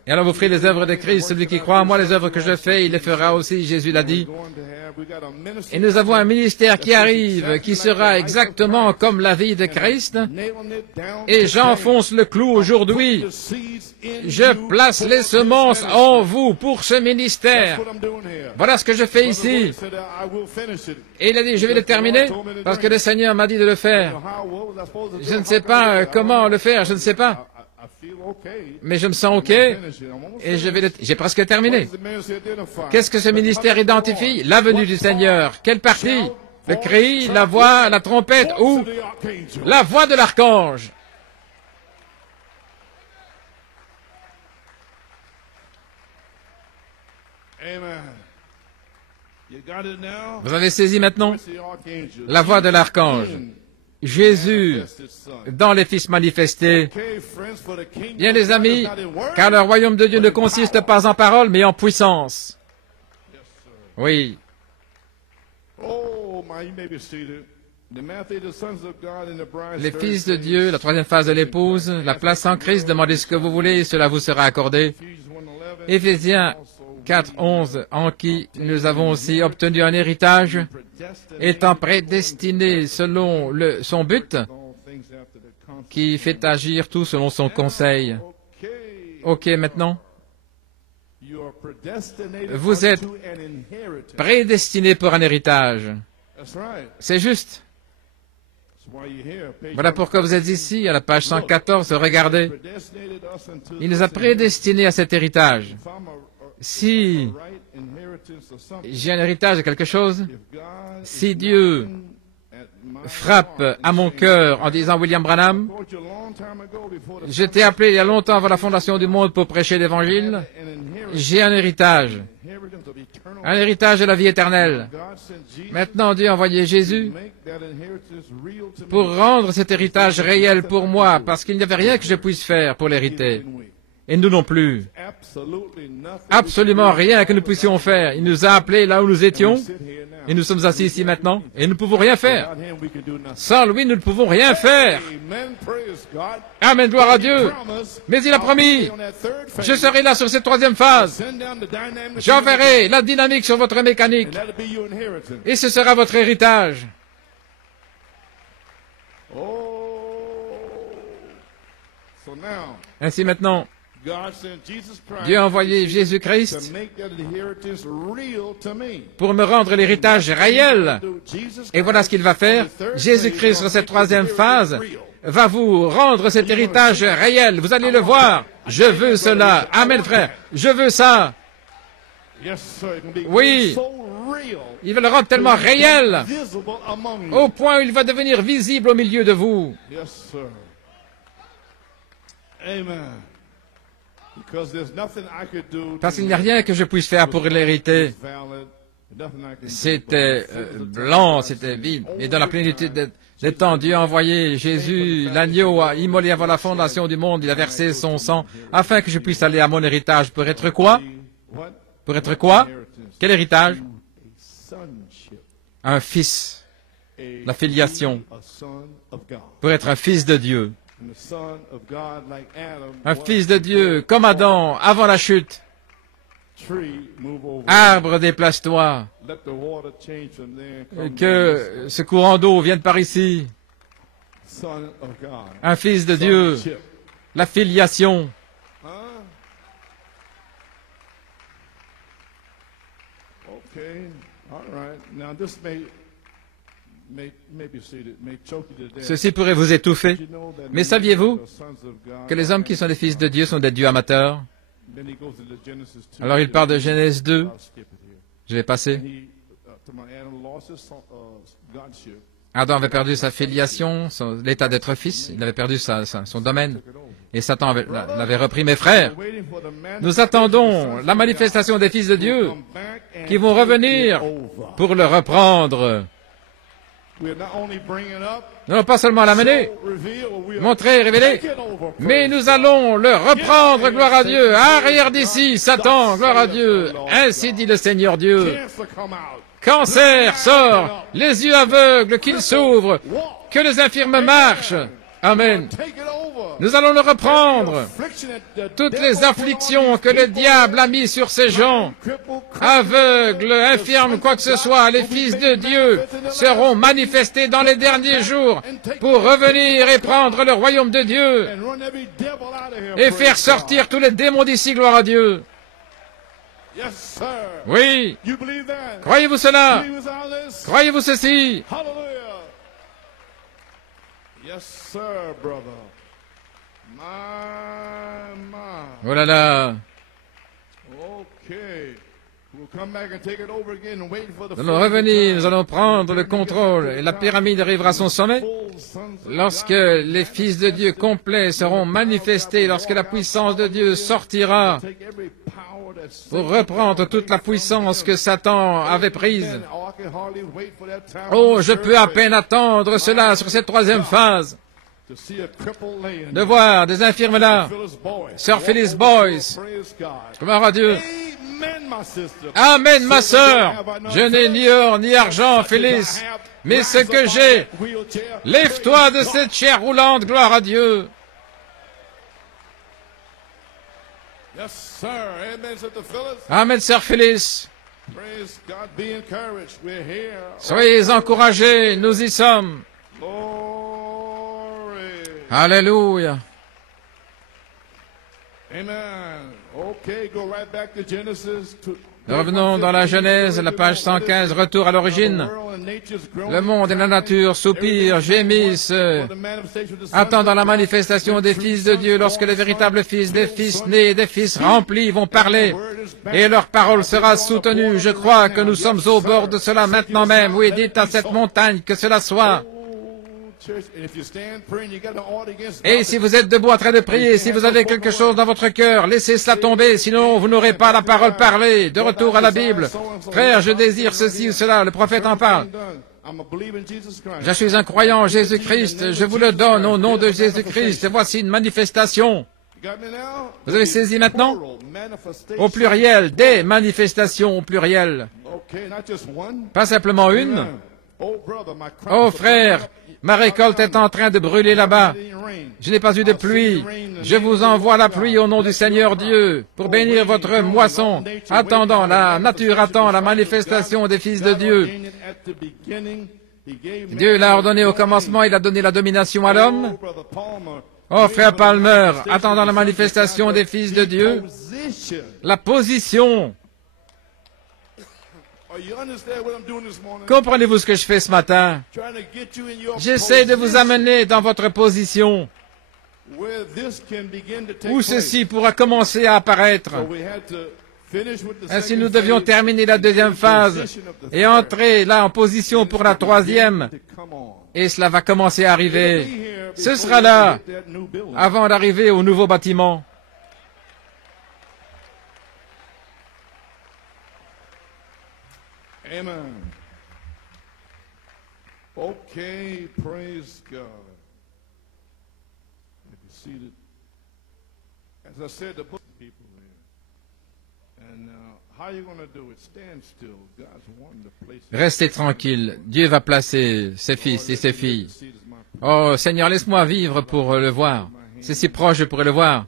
Et alors vous ferez les œuvres de Christ. Celui qui croit en moi, les œuvres que je fais, il les fera aussi. Jésus l'a dit. Et nous avons un ministère qui arrive, qui sera exactement comme la vie de Christ. Et j'enfonce le clou aujourd'hui. Je place les semences en vous pour ce ministère. Voilà ce que je fais ici. Et il a dit, je vais le terminer parce que le Seigneur m'a dit de le faire. Je ne sais pas comment le faire, je ne sais pas. Mais je me sens OK et j'ai presque terminé. Qu'est-ce que ce ministère identifie? La venue du Seigneur. Quelle partie? Le cri, la voix, la trompette ou la voix de l'archange? Vous avez saisi maintenant? La voix de l'archange. Jésus dans les Fils manifestés. Bien les amis, car le royaume de Dieu ne consiste pas en paroles, mais en puissance. Oui. Les fils de Dieu, la troisième phase de l'épouse, la place en Christ, demandez ce que vous voulez et cela vous sera accordé. Éphésiens 4:11, en qui nous avons aussi obtenu un héritage, étant prédestinés selon son but, qui fait agir tout selon son conseil. OK, maintenant, vous êtes prédestinés pour un héritage. C'est juste. Voilà pourquoi vous êtes ici, à la page 114, regardez. Il nous a prédestinés à cet héritage. Si j'ai un héritage de quelque chose, si Dieu frappe à mon cœur en disant William Branham, je t'ai appelé il y a longtemps avant la fondation du monde pour prêcher l'Évangile, j'ai un héritage de la vie éternelle. Maintenant, Dieu a envoyé Jésus pour rendre cet héritage réel pour moi, parce qu'il n'y avait rien que je puisse faire pour l'hériter. Et nous non plus. Absolument rien que nous puissions faire. Il nous a appelés là où nous étions, et nous sommes assis ici maintenant, et nous ne pouvons rien faire. Sans lui, nous ne pouvons rien faire. Amen, gloire à Dieu. Mais il a promis, je serai là sur cette troisième phase. J'enverrai la dynamique sur votre mécanique, et ce sera votre héritage. Ainsi maintenant, Dieu a envoyé Jésus-Christ pour me rendre l'héritage réel. Et voilà ce qu'il va faire. Jésus-Christ, sur cette troisième phase, va vous rendre cet héritage réel. Vous allez le voir. Je veux cela. Amen, frère. Je veux ça. Oui. Il va le rendre tellement réel, au point où il va devenir visible au milieu de vous. Parce qu'il n'y a rien que je puisse faire pour l'hériter. C'était blanc, c'était vide. Et dans la plénitude des temps, Dieu a envoyé Jésus, l'agneau, a immolé avant la fondation du monde. Il a versé son sang afin que je puisse aller à mon héritage. Pour être quoi? Pour être quoi? Quel héritage? Un fils. La filiation. Pour être un fils de Dieu. Un fils de Dieu, comme Adam, avant la chute. Arbre, déplace-toi. Que ce courant d'eau vienne par ici. Un fils de Dieu. La filiation. Ceci pourrait vous étouffer. Mais saviez-vous que les hommes qui sont des fils de Dieu sont des dieux amateurs? Alors il parle de Genèse 2. Je vais passer. Adam avait perdu sa filiation, l'état d'être fils. Il avait perdu son domaine. Et Satan l'avait repris. Mes frères, nous attendons la manifestation des fils de Dieu qui vont revenir pour le reprendre. Nous n'allons pas seulement l'amener, montrer, révéler, mais nous allons le reprendre, gloire à Dieu. Arrière d'ici, Satan, gloire à Dieu. Ainsi dit le Seigneur Dieu. Cancer sort, les yeux aveugles qu'ils s'ouvrent, que les infirmes marchent. Amen. Nous allons le reprendre. Toutes les afflictions que le diable a mis sur ces gens, aveugles, infirmes, quoi que ce soit, les fils de Dieu seront manifestés dans les derniers jours pour revenir et prendre le royaume de Dieu et faire sortir tous les démons d'ici, gloire à Dieu. Oui. Croyez-vous cela? Croyez-vous ceci? Yes, sir, brother. Oh là là. Okay. We'll come back and take it over again and wait for the Nous allons revenir, nous allons prendre le contrôle et la pyramide arrivera à son sommet lorsque les fils de Dieu complets seront manifestés, lorsque la puissance de Dieu sortira pour reprendre toute la puissance que Satan avait prise. Oh, je peux à peine attendre cela sur cette troisième phase, de voir des infirmes là, Sœur Phyllis Boyce, gloire à Dieu. Amen, ma sœur. Je n'ai ni or ni argent, Phyllis, mais ce que j'ai, lève-toi de cette chair roulante, gloire à Dieu. Amen, sœur Phyllis. Soyez encouragés, nous y sommes. Alléluia. Revenons dans la Genèse, la page 115, retour à l'origine. Le monde et la nature soupirent, gémissent, attendant la manifestation des fils de Dieu, lorsque les véritables fils, des fils nés, des fils remplis vont parler, et leur parole sera soutenue. Je crois que nous sommes au bord de cela maintenant même. Oui, dites à cette montagne que cela soit. Et si vous êtes debout en train de prier, si vous avez quelque chose dans votre cœur, laissez cela tomber, sinon vous n'aurez pas la parole parlée. De retour à la Bible. Frère, je désire ceci ou cela, le prophète en parle. Je suis un croyant en Jésus-Christ, je vous le donne au nom de Jésus-Christ. Voici une manifestation. Vous avez saisi maintenant? Au pluriel, des manifestations au pluriel. Pas simplement une. Oh frère, ma récolte est en train de brûler là-bas. Je n'ai pas eu de pluie. Je vous envoie la pluie au nom du Seigneur Dieu pour bénir votre moisson. Attendant, la nature attend la manifestation des fils de Dieu. Dieu l'a ordonné au commencement, il a donné la domination à l'homme. Oh frère Palmer, attendant la manifestation des fils de Dieu, la position. Comprenez-vous ce que je fais ce matin? J'essaie de vous amener dans votre position où ceci pourra commencer à apparaître. Ainsi, nous devions terminer la deuxième phase et entrer là en position pour la troisième. Et cela va commencer à arriver. Ce sera là avant d'arriver au nouveau bâtiment. Amen. Okay, praise God. Be seated. As I said, the book people here. And how are you going to do it? Stand still. God's wanting to place. Restez tranquille. Dieu va placer ses fils et ses filles. Oh Seigneur, laisse-moi vivre pour le voir. C'est si proche, je pourrais le voir.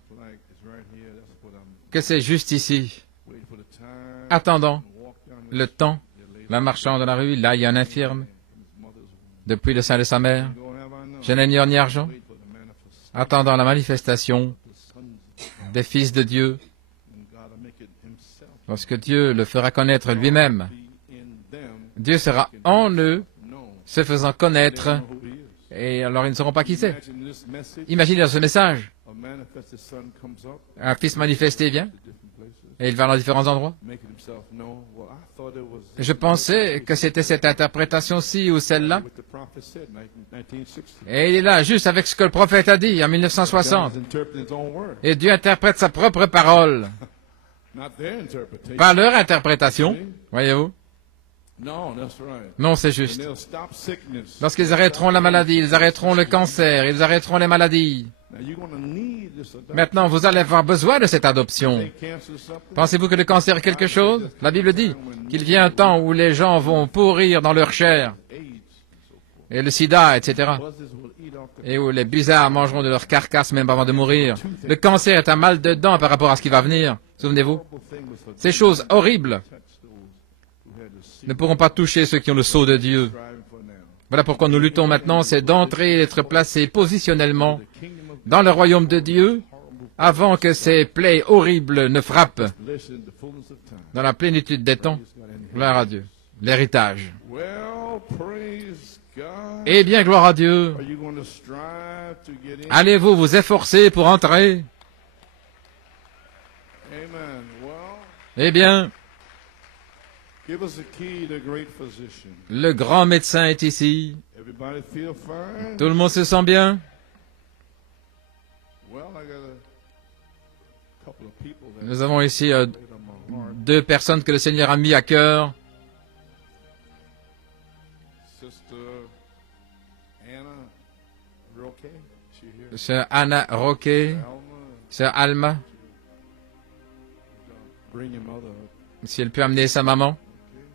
Que c'est juste ici. Attendant le temps. La marchant dans la rue, là il y a un infirme, depuis le sein de sa mère. Je n'ai ni or ni argent, attendant la manifestation des fils de Dieu, lorsque Dieu le fera connaître lui-même. Dieu sera en eux, se faisant connaître, et alors ils ne sauront pas qui c'est. Imaginez dans ce message, un fils manifesté vient, et il va dans différents endroits. Je pensais que c'était cette interprétation-ci ou celle-là. Et il est là, juste avec ce que le prophète a dit en 1960. Et Dieu interprète sa propre parole. Pas leur interprétation, voyez-vous. No, that's right. Non, c'est And juste. they'll stop sickness. Lorsqu'ils arrêteront la maladie, ils arrêteront le cancer, ils arrêteront les maladies. Now you're going to need this adoption. Maintenant, vous allez avoir besoin de cette adoption. Think cancer is something? Pensez-vous que le cancer est quelque chose? La Bible dit qu'il vient un temps où les gens vont pourrir dans leur chair, AIDS and so forth. et le sida, etc. Buzzes will eat off the Et où les bizarres mangeront de leur carcasse même avant de mourir. Le cancer est un mal de dents par rapport à ce qui va venir. Souvenez-vous, horrible thing was for ces choses horribles touch those who had the seed ne pourront pas toucher ceux qui ont le sceau de Dieu. striving for now. Voilà pourquoi nous luttons maintenant, c'est d'entrer et d'être placés positionnellement The kingdom of dans le royaume de Dieu avant que ces plaies horribles ne frappent blessed in the fullness of time. dans la plénitude des temps. Praise God and Gloire à Dieu. L'héritage. well, praise God. Eh bien, gloire à Dieu. Are you going to strive to get in? Allez-vous vous efforcer pour entrer? Amen. Well, Eh bien, give us the key to great physician. le grand médecin est ici. Everybody feel fine? Tout le monde se sent bien? Well, I got a couple of people that Nous avons ici laid on my heart. deux personnes que le Seigneur a mis à cœur. Sister Anna Roque, she here. Sœur Anna Roque, Alma, sœur Alma, bring your mother up. si elle peut amener sa maman. Okay.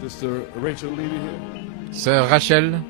Sister Rachel Levy here. Sœur Rachel,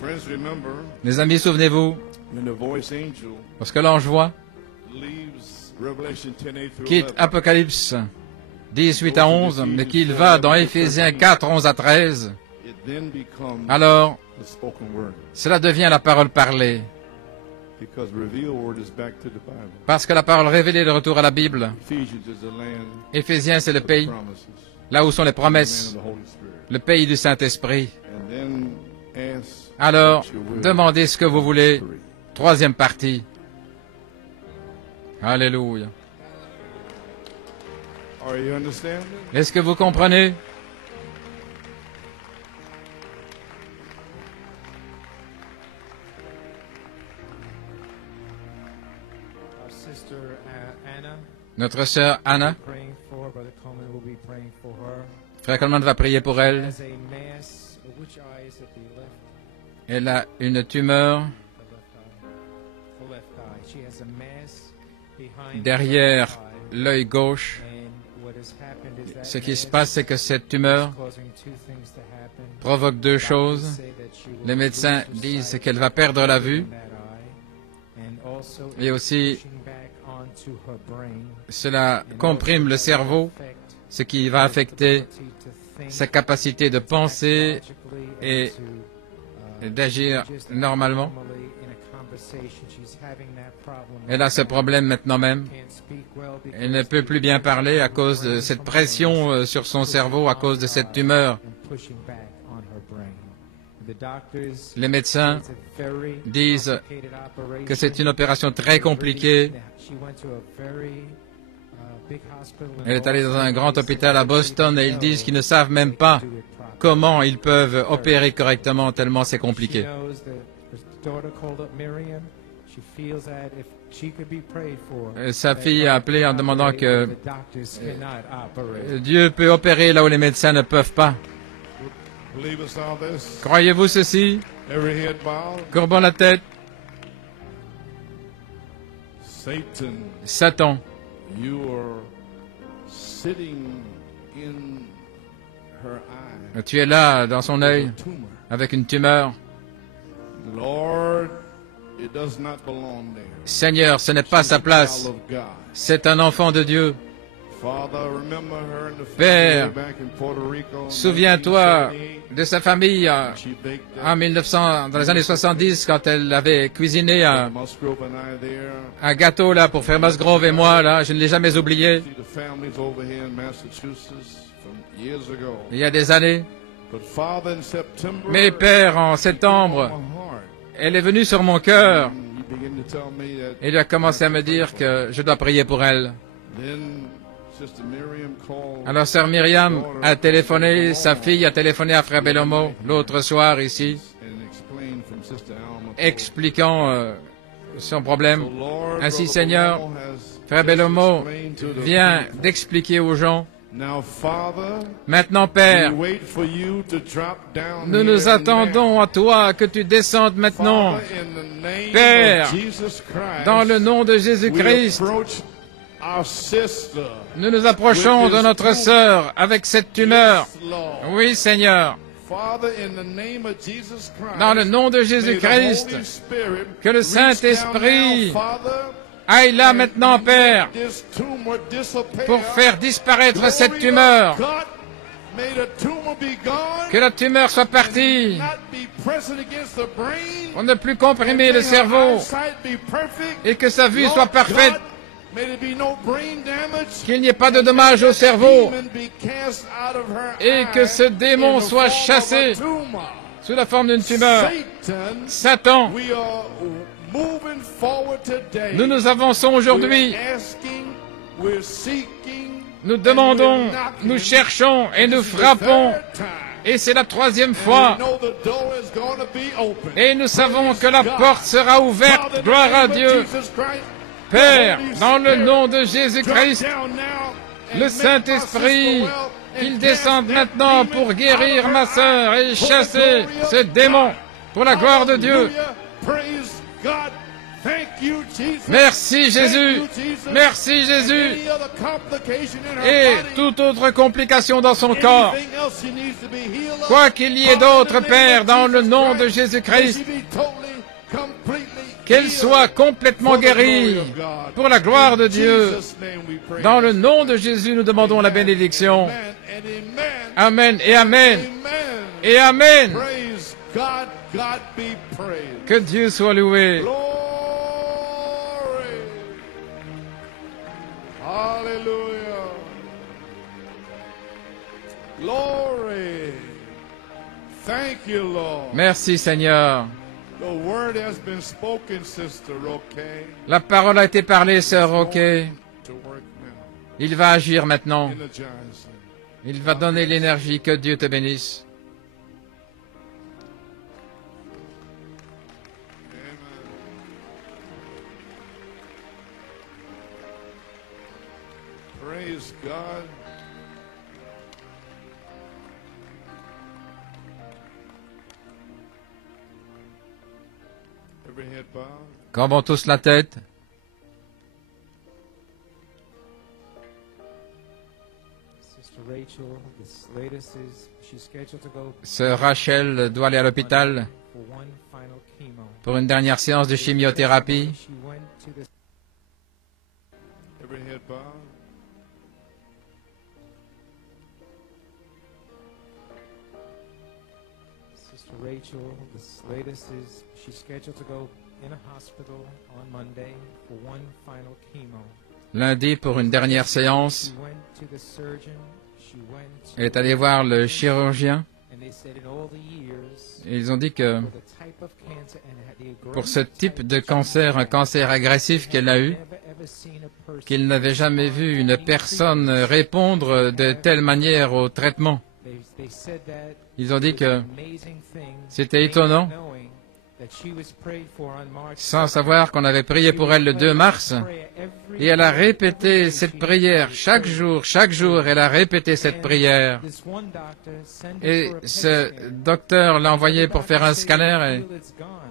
Friends, remember mes amis, souvenez-vous, when the voice angel lorsque l'ange voit leaves Revelation 10:8 through quitte 11, Apocalypse 18 à 11, mais qu'il va dans Éphésiens 4, 11 à 13, it then becomes alors the spoken word. cela devient la parole parlée. Because revealed word is back to the Bible. Parce que la parole révélée est de retour à la Bible. Ephesians is the land Éphésiens, c'est le of pays, promises, là où sont les the land promesses, of the Holy Spirit. le pays du Saint-Esprit. And then ask Alors, what you will. demandez ce que vous voulez. Three. Troisième partie. Alléluia. Are you understanding? Est-ce que vous comprenez? Our sister Anna, Notre sœur Anna, praying for her. Brother Coleman will be praying for her. frère Coleman va prier pour elle. Has a mass. Which eye is it? The left. Elle a une tumeur The left eye. She has a mass behind derrière the left l'œil gauche. eye. And what has happened is that Ce qui se mass passe, c'est que cette tumeur is causing two things to happen. provoque deux Doctors choses. say that she will Les médecins lose her disent sight qu'elle va perdre la vue in that eye, and also et aussi pushing back onto her brain. cela comprime le cerveau, ce qui va affecter sa capacité de penser et d'agir normalement. Elle a ce problème maintenant même. Elle ne peut plus bien parler à cause de cette pression sur son cerveau, à cause de cette tumeur. The doctors Les médecins it's a very disent complicated operation. que c'est une opération très compliquée. She went to a very big hospital in Elle est allée dans un grand Boston. hôpital à Boston et ils disent qu'ils ne savent même pas comment ils peuvent opérer correctement tellement c'est She compliqué. knows that her daughter called up Miriam. She feels that if she could be prayed for, Sa that fille a appelé en God demandant operate que where the doctors cannot operate. Dieu peut opérer là où les médecins ne peuvent pas. Believe us all this. Croyez-vous ceci? Every head bowed. Courbons la tête. Satan, Satan, you are sitting in her eye. tu es là dans son œil Tumor. avec une tumeur. Lord, it does not belong there. Seigneur, ce n'est pas sa place. Child of God. C'est un enfant de Dieu. Father, remember her and the Père, family back in Puerto Rico in souviens-toi 1978. de sa famille She baked en that 1900, dans les années 70 quand elle avait cuisiné Musgrove and I there. un gâteau là pour faire Musgrove et moi là. Je ne l'ai jamais oublié. See the families over here in Massachusetts from years ago. Il y a des années. But Father, in September, Mais Père, en on septembre, my heart. elle est venue sur mon cœur. And you begin to tell me that. Et il a commencé à me dire que je dois prier pour elle. Then Sister Miriam called. Alors Sœur Myriam a téléphoné, sa fille a téléphoné à Frère Bellomo l'autre soir ici, And explained from Sister Alma. expliquant son problème. So, Lord, Ainsi, Brother Seigneur, Bellomo has Frère just Bellomo explained to the vient people. d'expliquer aux gens. Now, Father, Maintenant, Père, we wait for you to drop down nous here nous and attendons now. à toi que tu descendes maintenant. Father, in the name Père, of Jesus Christ, Dans le nom de we Jésus-Christ, approach our sister nous nous approchons de notre sœur avec cette tumeur. Yes, Lord. Oui, Seigneur. Father, in the name of Jesus Christ, Dans le nom de may the Jésus-Christ, Holy Spirit que le reach Saint-Esprit down now, Father, aille là and maintenant, Père, make this tumor disappear. pour faire disparaître Glory cette to tumeur. God. May the tumor be gone. Que la tumeur soit partie. Not be pressing against the brain. Pour ne plus comprimer le cerveau. Et que sa vue soit parfaite. Qu'il n'y ait pas de dommage au cerveau. Et que ce démon soit chassé sous la forme d'une tumeur. Satan, nous nous avançons aujourd'hui. Nous demandons, nous cherchons et nous frappons. Et c'est la troisième fois. Et nous savons que la porte sera ouverte. Gloire à Dieu. Père, dans le nom de Jésus-Christ, le Saint-Esprit, qu'il descende maintenant pour guérir ma sœur et chasser ce démon pour la gloire de Dieu. Merci Jésus, merci Jésus. Et toute autre complication dans son corps, quoi qu'il y ait d'autre, Père, dans le nom de Jésus-Christ, qu'elle soit complètement guérie pour la gloire de Dieu. Dans le nom de Jésus, nous demandons la bénédiction. Amen et Amen et Amen. Que Dieu soit loué. Hallelujah. Glory. Thank you, Lord. Merci Seigneur. The word has been spoken, Sister Roque. La parole a été parlée, sœur Roquet. To work now. Il va agir maintenant. Energize him. Il va donner l'énergie. Que Dieu te bénisse. Praise God. Every head bowed. Courbons tous la tête. Sister Rachel, this latest is she's scheduled to go Sœur Rachel doit aller à l'hôpital for one final chemo. pour une dernière séance de chimiothérapie. She went to the Every head bowed. Sister Rachel, this latest is she's scheduled to go in a hospital on Monday for one final chemo. Lundi pour une dernière séance. She went to the surgeon. She went Elle est allée voir le chirurgien. Et ils ont dit que pour ce type de cancer, un cancer agressif qu'elle a eu, qu'ils n'avaient jamais vu une personne répondre de telle manière au traitement. Ils ont dit que c'était étonnant, sans savoir qu'on avait prié pour elle le 2 mars, et elle a répété cette prière chaque jour, elle a répété cette prière. Et ce docteur l'a envoyé pour faire un scanner,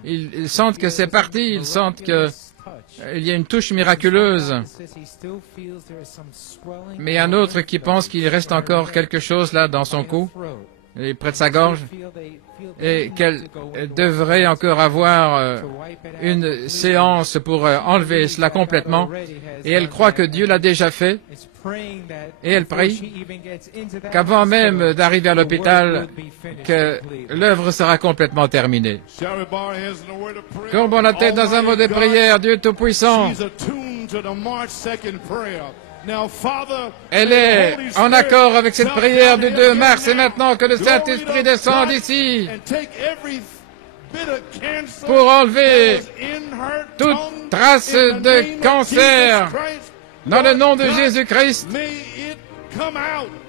et ils sentent que c'est parti, ils sentent que il y a une touche miraculeuse. Mais un autre qui pense qu'il reste encore quelque chose là dans son cou, et près de sa gorge, et qu'elle devrait encore avoir une séance pour enlever cela complètement. Et elle croit que Dieu l'a déjà fait. Et elle prie qu'avant même d'arriver à l'hôpital, que l'œuvre sera complètement terminée. Courbons la tête dans un mot de prière, Dieu Tout-Puissant. Elle est en accord avec cette prière du 2 mars et maintenant que le Saint-Esprit descende ici pour enlever toute trace de cancer dans le nom de Jésus-Christ,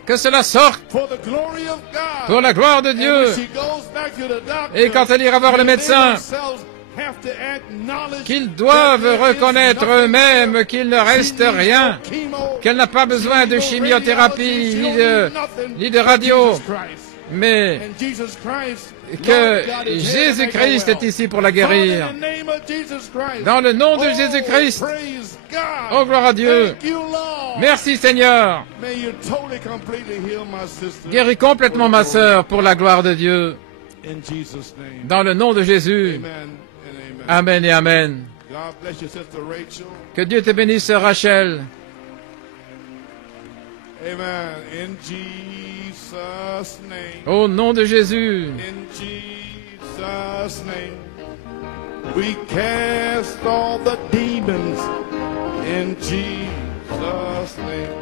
que cela sorte pour la gloire de Dieu. Et quand elle ira voir le médecin, qu'ils doivent reconnaître eux-mêmes qu'il ne reste rien, qu'elle n'a pas besoin de chimiothérapie ni de radio, mais que Jésus-Christ est ici pour la guérir. Dans le nom de Jésus-Christ, oh gloire à Dieu. Merci Seigneur. Guéris complètement ma sœur pour la gloire de Dieu. Dans le nom de Jésus. Amen et Amen. Que Dieu te bénisse, sœur Rachel. Amen. In Jesus' name. Au nom de Jésus. In Jesus' name. We cast all the demons in Jesus' name.